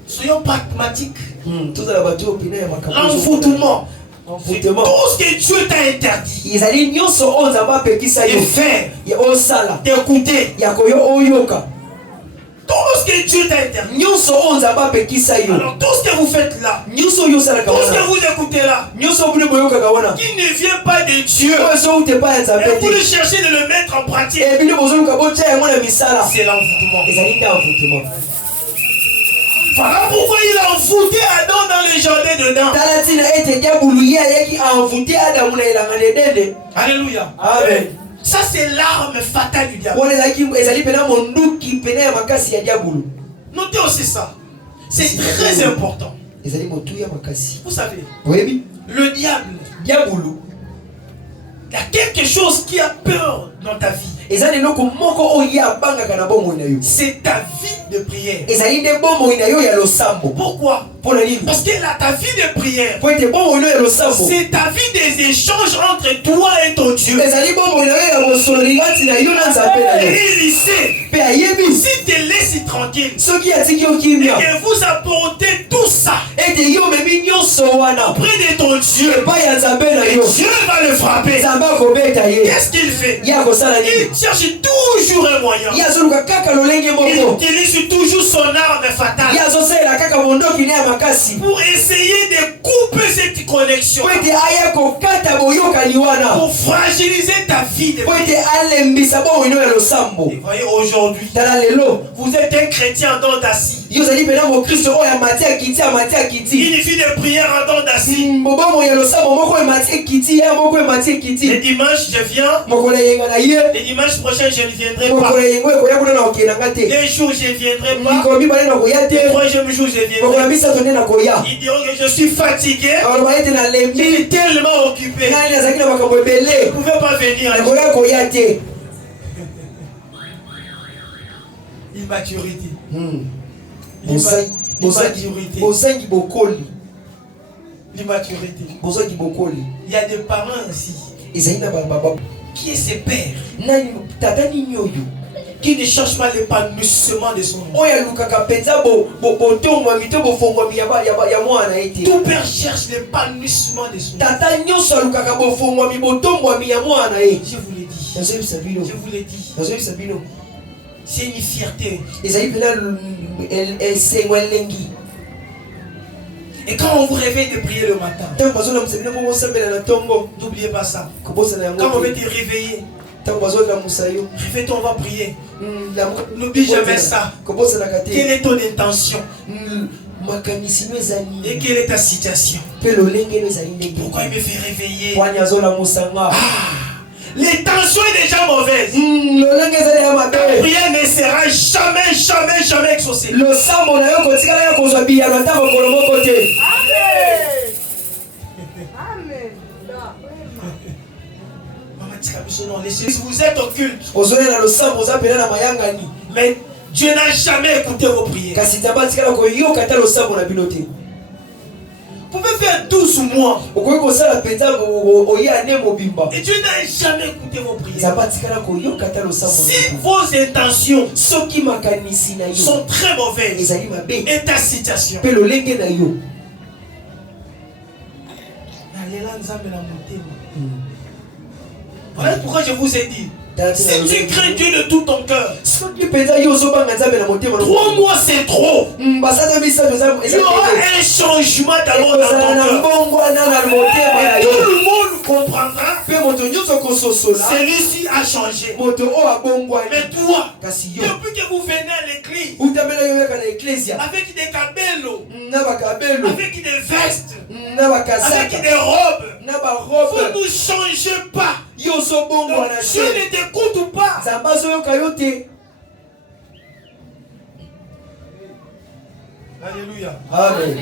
Soyons pragmatiques. L'envoûtement, c'est tout ce que Dieu t'a interdit de faire, d'écouter. Tout ce que Dieu t'a interdit. Alors tout ce que vous faites là, tout ce que vous écoutez là, qui ne vient pas de Dieu, et vous le cherchez de le mettre en pratique, c'est l'envoûtement. Voilà pourquoi il a envoûté Adam dans le jardin dedans. Alléluia. Amen. Ça c'est l'arme fatale du diable. Notez aussi ça. C'est très important. Vous savez, Oui. le diable, il y a quelque chose qui a peur dans ta vie. C'est ta vie de prière. Pourquoi? Parce que ta vie de prière, c'est ta vie des échanges entre toi et ton Dieu. Et il sait, si tu te laisses tranquille, et que vous apportez tout ça auprès de ton Dieu, Dieu va le frapper. Qu'est-ce qu'il fait? Il cherche toujours un moyen. Il utilise toujours son arme fatale pour essayer de couper cette connexion, pour fragiliser ta vie de prière. Et voyez, aujourd'hui, vous êtes un chrétien en dents d'assis. Une fille de prière en dents d'assis. Le dimanche, je viens. Le dimanche prochain, je ne viendrai pas. Les jours, je ne viendrai pas. Les troisième jour, je viendrai. Ils diront que je suis fatigué. Je suis tellement occupé. Je ne pouvais pas venir. Immaturité. L'immaturité. Il y a des parents ici qui est ses pères, qui ne cherche pas l'épanouissement de son enfant. Tout père cherche l'épanouissement de son enfant. Je vous l'ai dit. Je vous l'ai dit. C'est une fierté. Et quand on vous réveille de prier le matin, n'oubliez pas ça. Quand on veut te réveiller, réveille-toi, on va prier. N'oublie jamais ça. Quelle est ton intention? Et quelle est ta situation? Pourquoi il me fait réveiller? L'intention est déjà mauvaise. Ta prière ne sera jamais exaucée. Vous êtes au culte, mais Dieu n'a jamais écouté vos prières. Vous pouvez faire 12 mois et Dieu n'a jamais écouté vos prières. Si vos intentions sont très mauvaises et ta situation, voilà pourquoi je vous ai dit, si tu crains Dieu de tout ton cœur, 3 mois c'est trop. Il y aura un changement d'abord dans ton cœur. Et tout le monde comprendra. Celui-ci a changé. Mais toi, depuis que vous venez à l'église, avec des cabellos, avec des vestes, avec des robes, vous ne changez pas. Donc, Dieu ne t'écoute pas. Alléluia. Amen.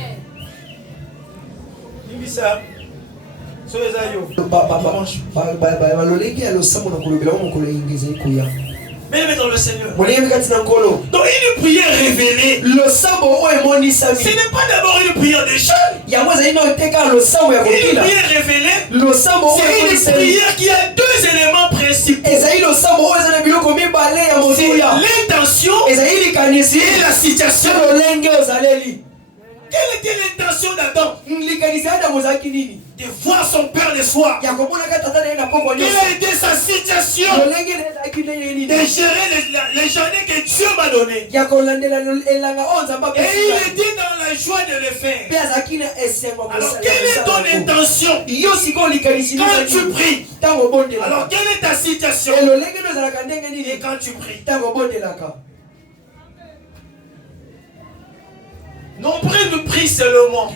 Mais dans le Seigneur. Donc une prière révélée, ce n'est pas d'abord une prière des jeunes. Une prière révélée, c'est une prière qui a 2 éléments principaux. C'est l'intention et la situation. Quelle était l'intention d'Adam? De voir son père le soir. Quelle a été sa situation? De gérer les journées que Dieu m'a données. Et il était dans la joie de le faire. Alors quelle est ton intention quand tu pries? Alors quelle est ta situation? Et quand tu pries? Nombreux nous prient seulement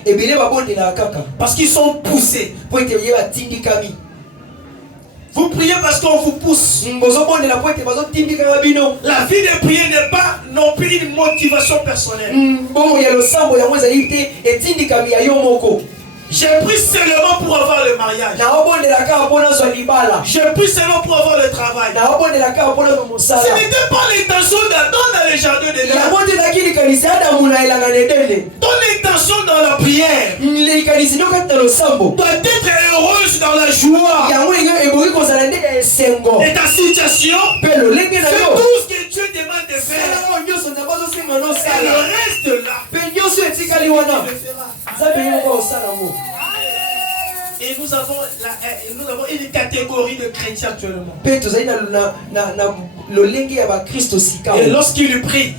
parce qu'ils sont poussés. Vous priez parce qu'on vous pousse. La vie de prière n'est pas non plus une motivation personnelle. J'ai pris seulement pour avoir le mariage. J'ai pris seulement pour avoir le travail. Ce n'était pas l'intention d'Adam dans le jardin d'Éden. Ton intention dans la prière doit être heureuse dans la joie. Et ta situation, fais tout ce que Dieu demande de faire. Et le reste là, et nous avons une catégorie de chrétiens actuellement. Et lorsqu'il prie,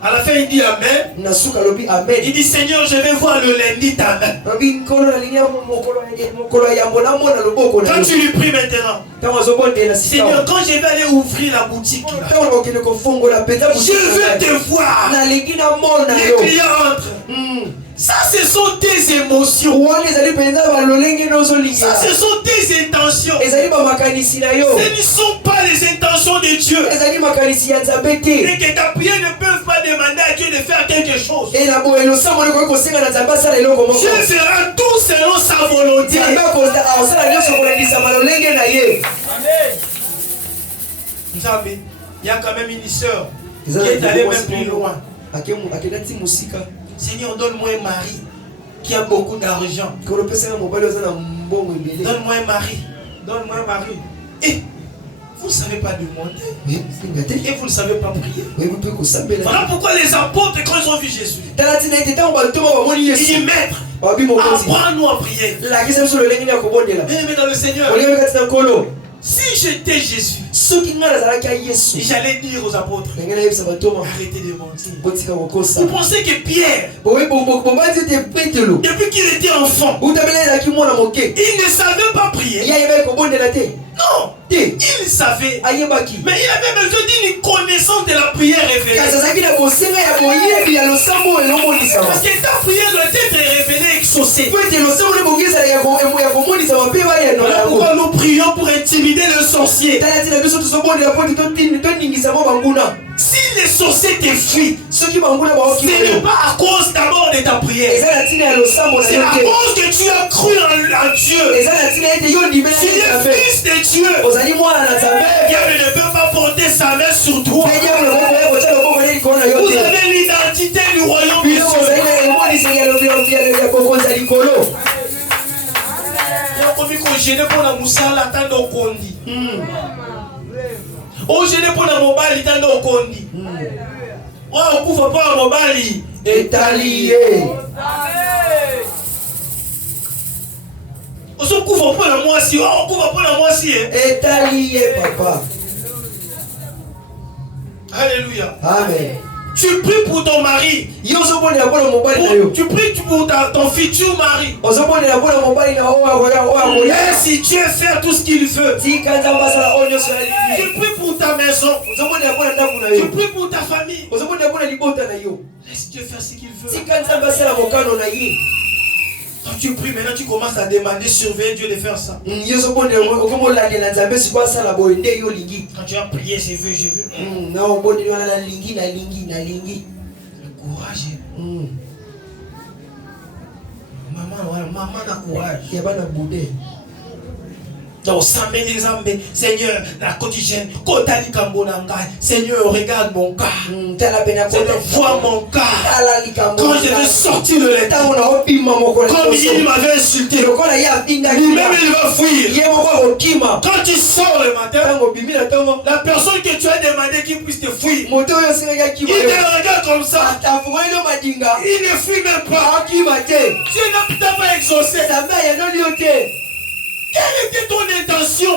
à la fin il dit Amen. Il dit Seigneur, je vais voir le lundi ta main. Quand tu lui pries maintenant, Seigneur, quand je vais aller ouvrir la boutique là, je veux te voir. Les clients entrent. Ça, ce sont tes émotions. Ça, ce sont tes intentions. Ce ne sont pas les intentions de Dieu. Et que ta prière ne peut pas demander à Dieu de faire quelque chose. Dieu fera tout selon sa volonté. Il y a quand même une sœur qui est allée même plus loin. Seigneur, donne-moi un mari qui a beaucoup d'argent. Donne-moi un mari. Donne-moi un mari. Et vous ne savez pas demander. Et vous ne savez pas prier. Voilà pourquoi les apôtres, quand ils ont vu Jésus, ils disent Maître, apprends-nous à prier. Mais dans le Seigneur, si j'étais Jésus, j'allais dire aux apôtres, arrêtez de mentir. Vous pensez que Pierre, depuis qu'il était enfant, il ne savait pas prier? Non, il savait, mais il avait besoin d'une connaissance de la prière révélée. Parce que ta prière doit être révélée, exaucée. Voilà pourquoi nous prions pour intimider le sorcier. Si les sorciers te fuient, ce n'est pas à cause d'abord de ta prière. C'est à cause que tu as cru en Dieu. Tu es fils de Dieu. Diable ne peut pas porter sa main sur toi. Vous avez l'identité du royaume de Dieu. Oh, je n'ai pas la mobile dans nos condi. Oh, on couvre pas la mobile. Est allié. On se couvre pas la moitié. Oh, on couvre pas la moitié. Est allié, papa. Alléluia. Amen. Tu pries pour ton mari. Tu pries pour ton futur mari. Laisse Dieu faire tout ce qu'il veut. Tu pries pour ta maison. Tu pries pour ta famille. Laisse Dieu faire ce qu'il veut. Quand tu pries, maintenant tu commences à demander, surveiller Dieu de faire ça. Quand tu as prié, je veux. Le courage. Maman a courage. Donc, Seigneur, la quotidienne, Seigneur, regarde mon cas. Seigneur, vois mon cas. Quand je vais sortir de l'état, comme il m'avait insulté, lui-même il va fuir. Quand tu sors le matin, la personne que tu as demandé qu'il puisse te fuir, il te regarde comme ça. Il ne fuit même pas. Dieu n'a pas exaucé. Quelle était ton intention?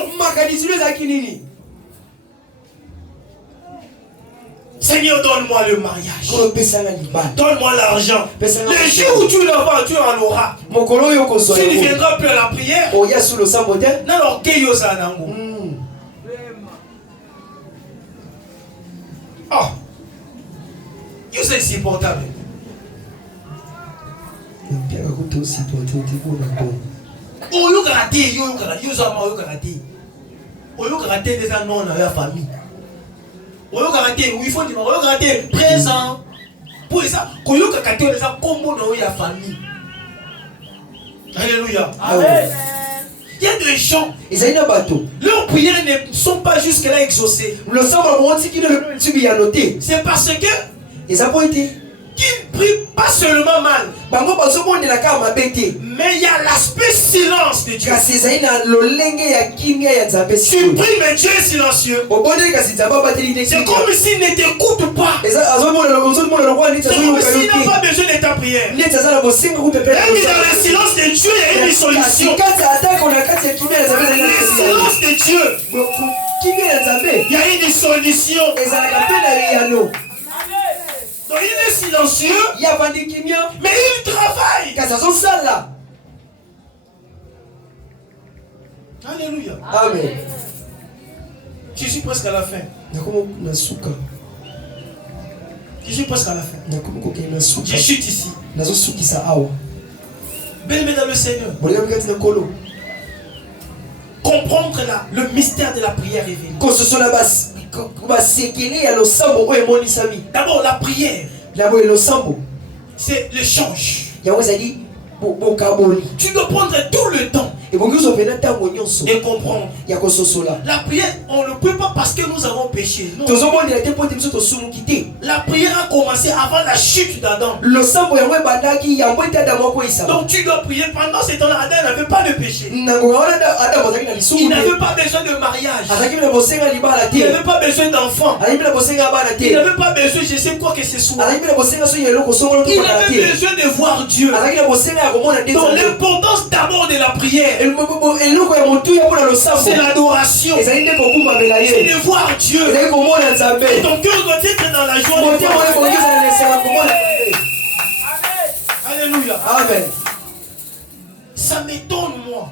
Seigneur, donne-moi le mariage. Donne-moi l'argent. Le jour où tu l'auras, tu en auras. Tu ne viendras plus à la prière. Non, l'orgueil aux anangos. Oh, c'est insupportable. Oyo karaté, des amis dans la famille. Oyo karaté, il faut dire, oyo karaté présent. Pour ça, oyo karaté, les a combo dans la famille. Alléluia. Amen. Il y a des gens, leurs prières ne sont pas jusque-là exaucées. C'est parce que qui ne prie pas seulement mal, mais il y a l'aspect silence de Dieu. Tu pries mais Dieu est silencieux. C'est comme s'il ne t'écoute pas. C'est comme s'il n'a pas besoin de ta prière. Même dans le silence de Dieu, il y a une solution. Dans le silence de Dieu, il y a une solution. Donc il est silencieux, mais il travaille. Alléluia. Amen. Je suis presque à la fin. Je suis presque à la fin. Je chute ici. Bien-aimé dans le Seigneur. Comprendre le mystère de la prière révélée. D'abord, la prière, c'est l'échange. Tu dois prendre tout le temps et comprendre. La prière, on ne peut pas parce que nous avons péché. Non. La prière a commencé avant la chute d'Adam. Donc tu dois prier pendant ce temps-là. Adam n'avait pas de péché. Il n'avait pas besoin de mariage. Il n'avait pas besoin d'enfants. Il n'avait pas besoin, je sais quoi que ce soit. Il avait besoin de voir Dieu. Donc l'importance d'abord de la prière, c'est l'adoration, c'est de voir Dieu. Et ton cœur doit être dans la joie de voir. Alléluia. Amen. Ça m'étonne moi.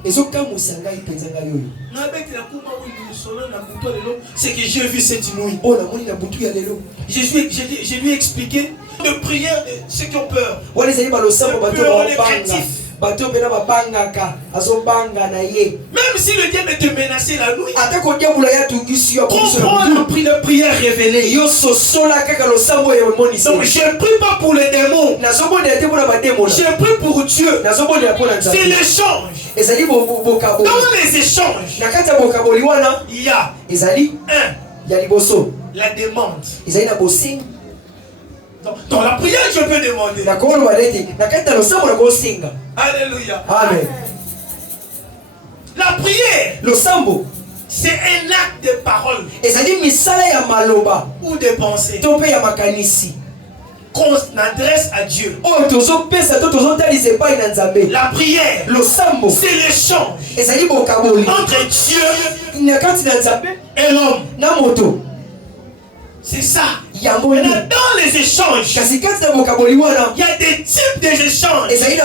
C'est que j'ai vu cette nuit. Je lui ai expliqué de prière ceux qui ont peur. Peur les craintifs. Même si le diable te menaçait la nuit, comprends la prière révélée. Donc je prie pas pour les démons, je prie pour Dieu. C'est l'échange. Dans les échanges, il y a la demande. Dans la prière, je peux demander. Alléluia. Amen. La prière, c'est un acte de parole ou de pensée qu'on adresse à Dieu. La prière, c'est l'échange entre Dieu et l'homme. C'est ça. Dans les échanges, il y a des types d'échanges. Où il y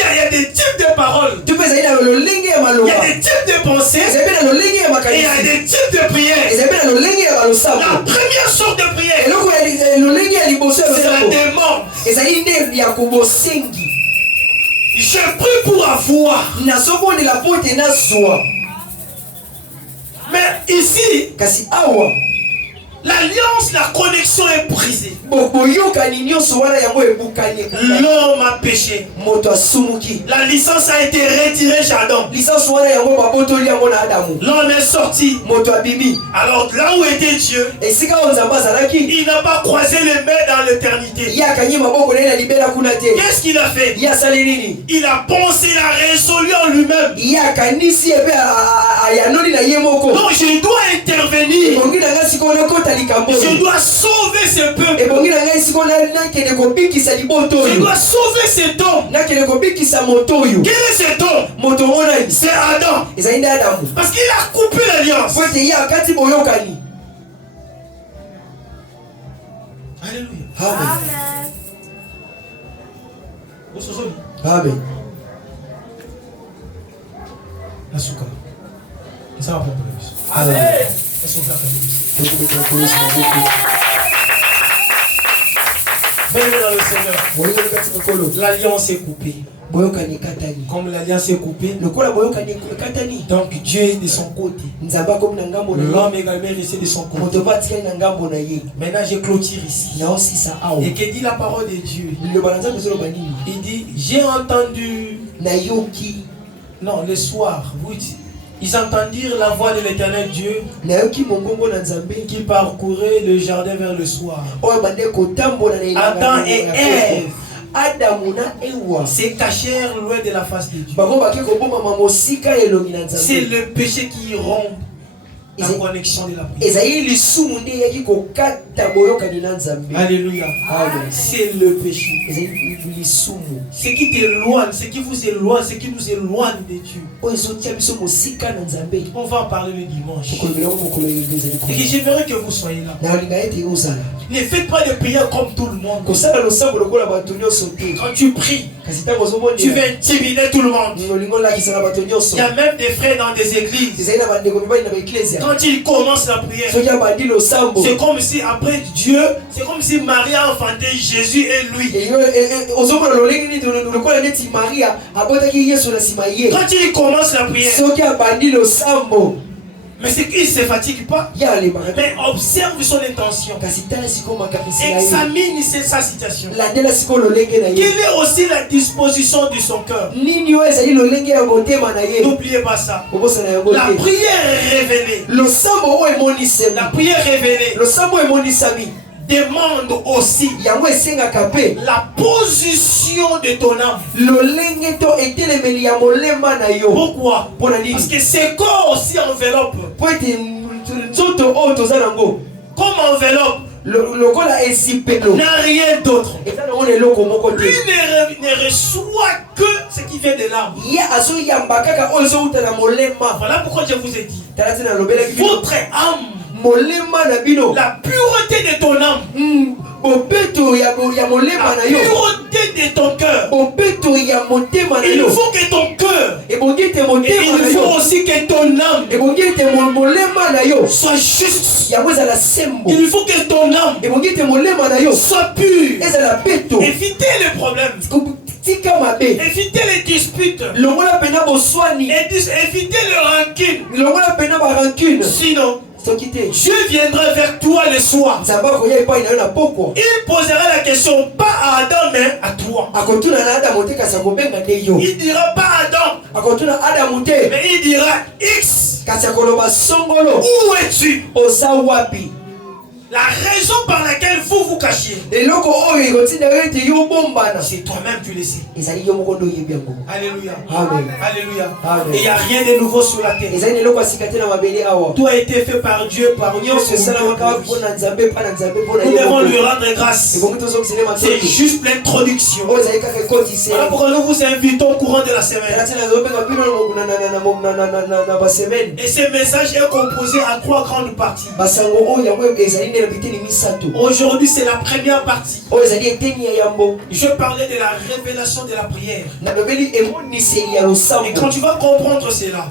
a des types de paroles. Il y a des types de pensées. Et il y a des types de prières. La première sorte de prière, c'est la demande. Je prie pour avoir. Mais ici, l'alliance, la connexion est brisée. L'homme a péché. La licence a été retirée chez Adam. L'homme est sorti. Alors là où était Dieu, il n'a pas croisé les mains dans l'éternité. Qu'est-ce qu'il a fait? Il a pensé, il a résolu en lui-même. Donc je dois intervenir. Je dois sauver ce peuple. Je dois sauver cet homme. Quel est cet homme? C'est Adam. Parce qu'il a coupé l'alliance. Alléluia. Amen. Ça va prendre plus. Amen. Bienvenue dans le Seigneur. L'alliance est coupée. Comme l'alliance est coupée, donc Dieu est de son côté. L'homme également est resté de son côté. Maintenant je clôture ici. Et que dit la parole de Dieu? Il dit, j'ai entendu, non, le soir, ils entendirent la voix de l'Éternel Dieu qui parcourait le jardin vers le soir. Adam et Ève se cachèrent loin de la face de Dieu. C'est le péché qui rompt la connexion de la prière. Alléluia. C'est le péché. Ce qui t'éloigne, ce qui vous éloigne, ce qui nous éloigne de Dieu. On va en parler le dimanche. Et que j'aimerais que vous soyez là. Ne faites pas de prière comme tout le monde. Quand tu pries, tu veux intimider tout le monde. Il y a même des frères dans des églises. Quand ils commencent la prière, c'est comme si après Dieu, c'est comme si Marie a enfanté Jésus et lui. Quand ils commencent la prière, mais c'est qu'il ne se fatigue pas. Mais observe son intention. Examine sa situation. Quelle est aussi la disposition de son cœur? N'oubliez pas ça. La prière révélée. La prière révélée demande aussi la position de ton âme. Pourquoi? Parce que ce corps aussi enveloppe. Comme enveloppe n'a rien d'autre. Lui ne reçoit que ce qui vient de l'âme. Voilà pourquoi je vous ai dit, votre âme, la pureté de ton âme, la pureté de ton cœur, il faut que ton cœur, et il faut aussi que ton âme soit juste. Il faut que ton âme soit pure. Évitez les problèmes, évitez les disputes, évitez le rancune. Sinon Dieu viendra vers toi le soir. Il posera la question pas à Adam mais à toi. Il dira pas à Adam, mais il dira X. Où es-tu? La raison par laquelle vous vous cachiez, c'est toi-même tu le sais. Alléluia. Amen. Alléluia. Amen. Et il n'y a rien de nouveau sur la terre. Tout a été fait par Dieu, par nous. Nous devons lui rendre grâce. C'est juste l'introduction. Voilà pourquoi nous vous invitons au courant de la semaine. Et ce message est composé à 3 grandes parties. Aujourd'hui c'est la première partie. Je parlais de la révélation de la prière. Et quand tu vas comprendre cela,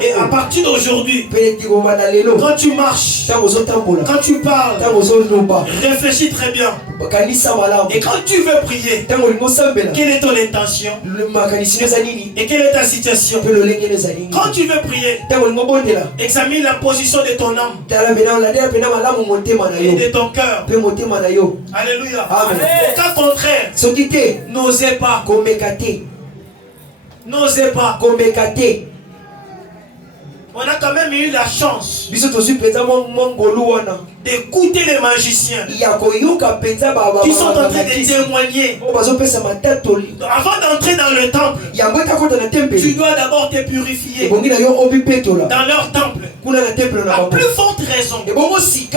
et à partir d'aujourd'hui, quand tu marches, quand tu parles, réfléchis très bien. Et quand tu veux prier, quelle est ton intention? Et quelle est ta situation? Quand tu veux prier, examine la position de ton âme et de ton cœur. Alléluia. Amen. Au cas contraire, n'osez pas. N'osez pas. On a quand même eu la chance d'écouter les magiciens qui sont en train de témoigner. Avant d'entrer dans le temple, tu dois d'abord te purifier dans leur temple. À plus forte raison, si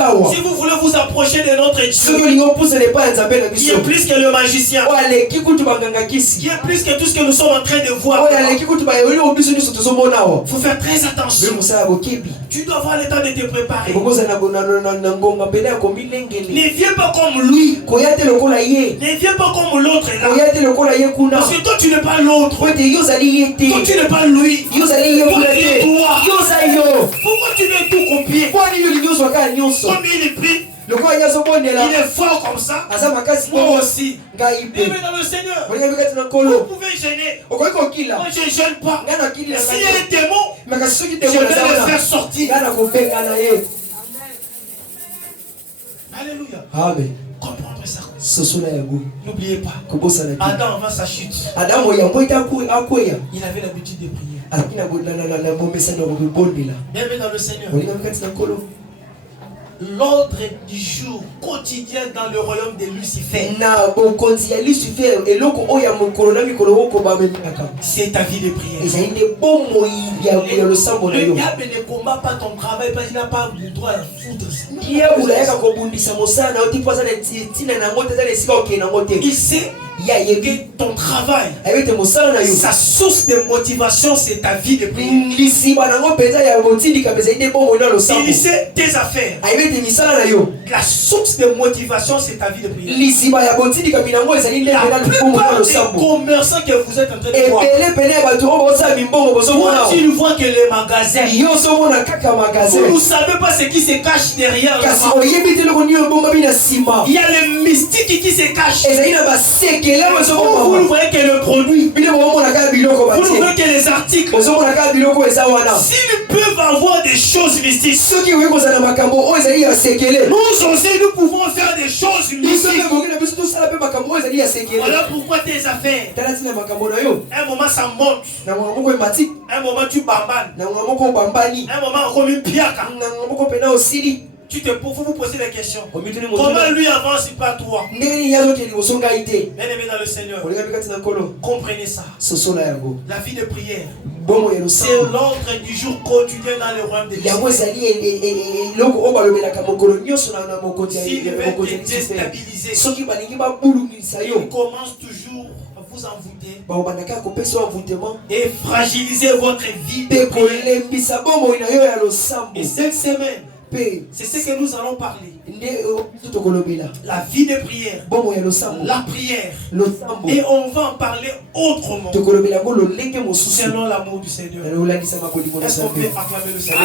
vous voulez vous approcher de notre Dieu, qui est plus que le magicien, qui est plus que tout ce que nous sommes en train de voir, il faut faire très attention. Tu dois avoir le temps de te préparer. Ne viens pas comme lui. Ne viens pas comme l'autre là. Parce que toi tu n'es pas l'autre. Toi tu n'es pas lui. Toi tu es toi. Pourquoi tu veux tout copier? Comme il prie, Il est fort comme ça. Moi aussi. Vivez dans le Seigneur. Vous pouvez gêner. Moi je ne gêne pas. S'il y a des démons, je vais les faire sortir. Alléluia. Amen. Comprendre ça. N'oubliez pas. Adam avant sa chute. Il avait l'habitude de prier. Bienvenue dans le Seigneur. L'ordre du jour quotidien dans le royaume de Lucifer. C'est ta vie de prière. Le diable ne combat pas ton travail parce qu'il n'a pas le droit à foutre. Il sait que ton travail, sa source de motivation, c'est ta vie de prière. Il sait tes affaires. La source de motivation, c'est ta vie de prière. La plupart des commerçants que vous êtes en train de voir, quand tu vois que les magasins, vous ne savez pas ce qui se cache derrière. Il y a le mystique qui se cache. Vous ne voyez que le produit. Vous ne voyez que les articles. S'ils peuvent avoir des choses mystiques, nous aussi nous pouvons faire des choses mystiques. Voilà pourquoi tes affaires, un moment ça monte, un moment tu bambanes, un moment comme une piaka. Vous posez des questions. Comment lui avance pas toi? Bien-aimé dans le Seigneur, comprenez ça. La vie de prière, c'est l'ordre du jour quotidien dans le royaume de Dieu. S'il veut te déstabiliser, il commence toujours à vous envoûter et fragiliser votre vie de prière. Et cette semaine, c'est ce que nous allons parler. La vie de prière, la prière, et on va en parler autrement selon l'amour du Seigneur. Est-ce qu'on peut acclamer le Seigneur?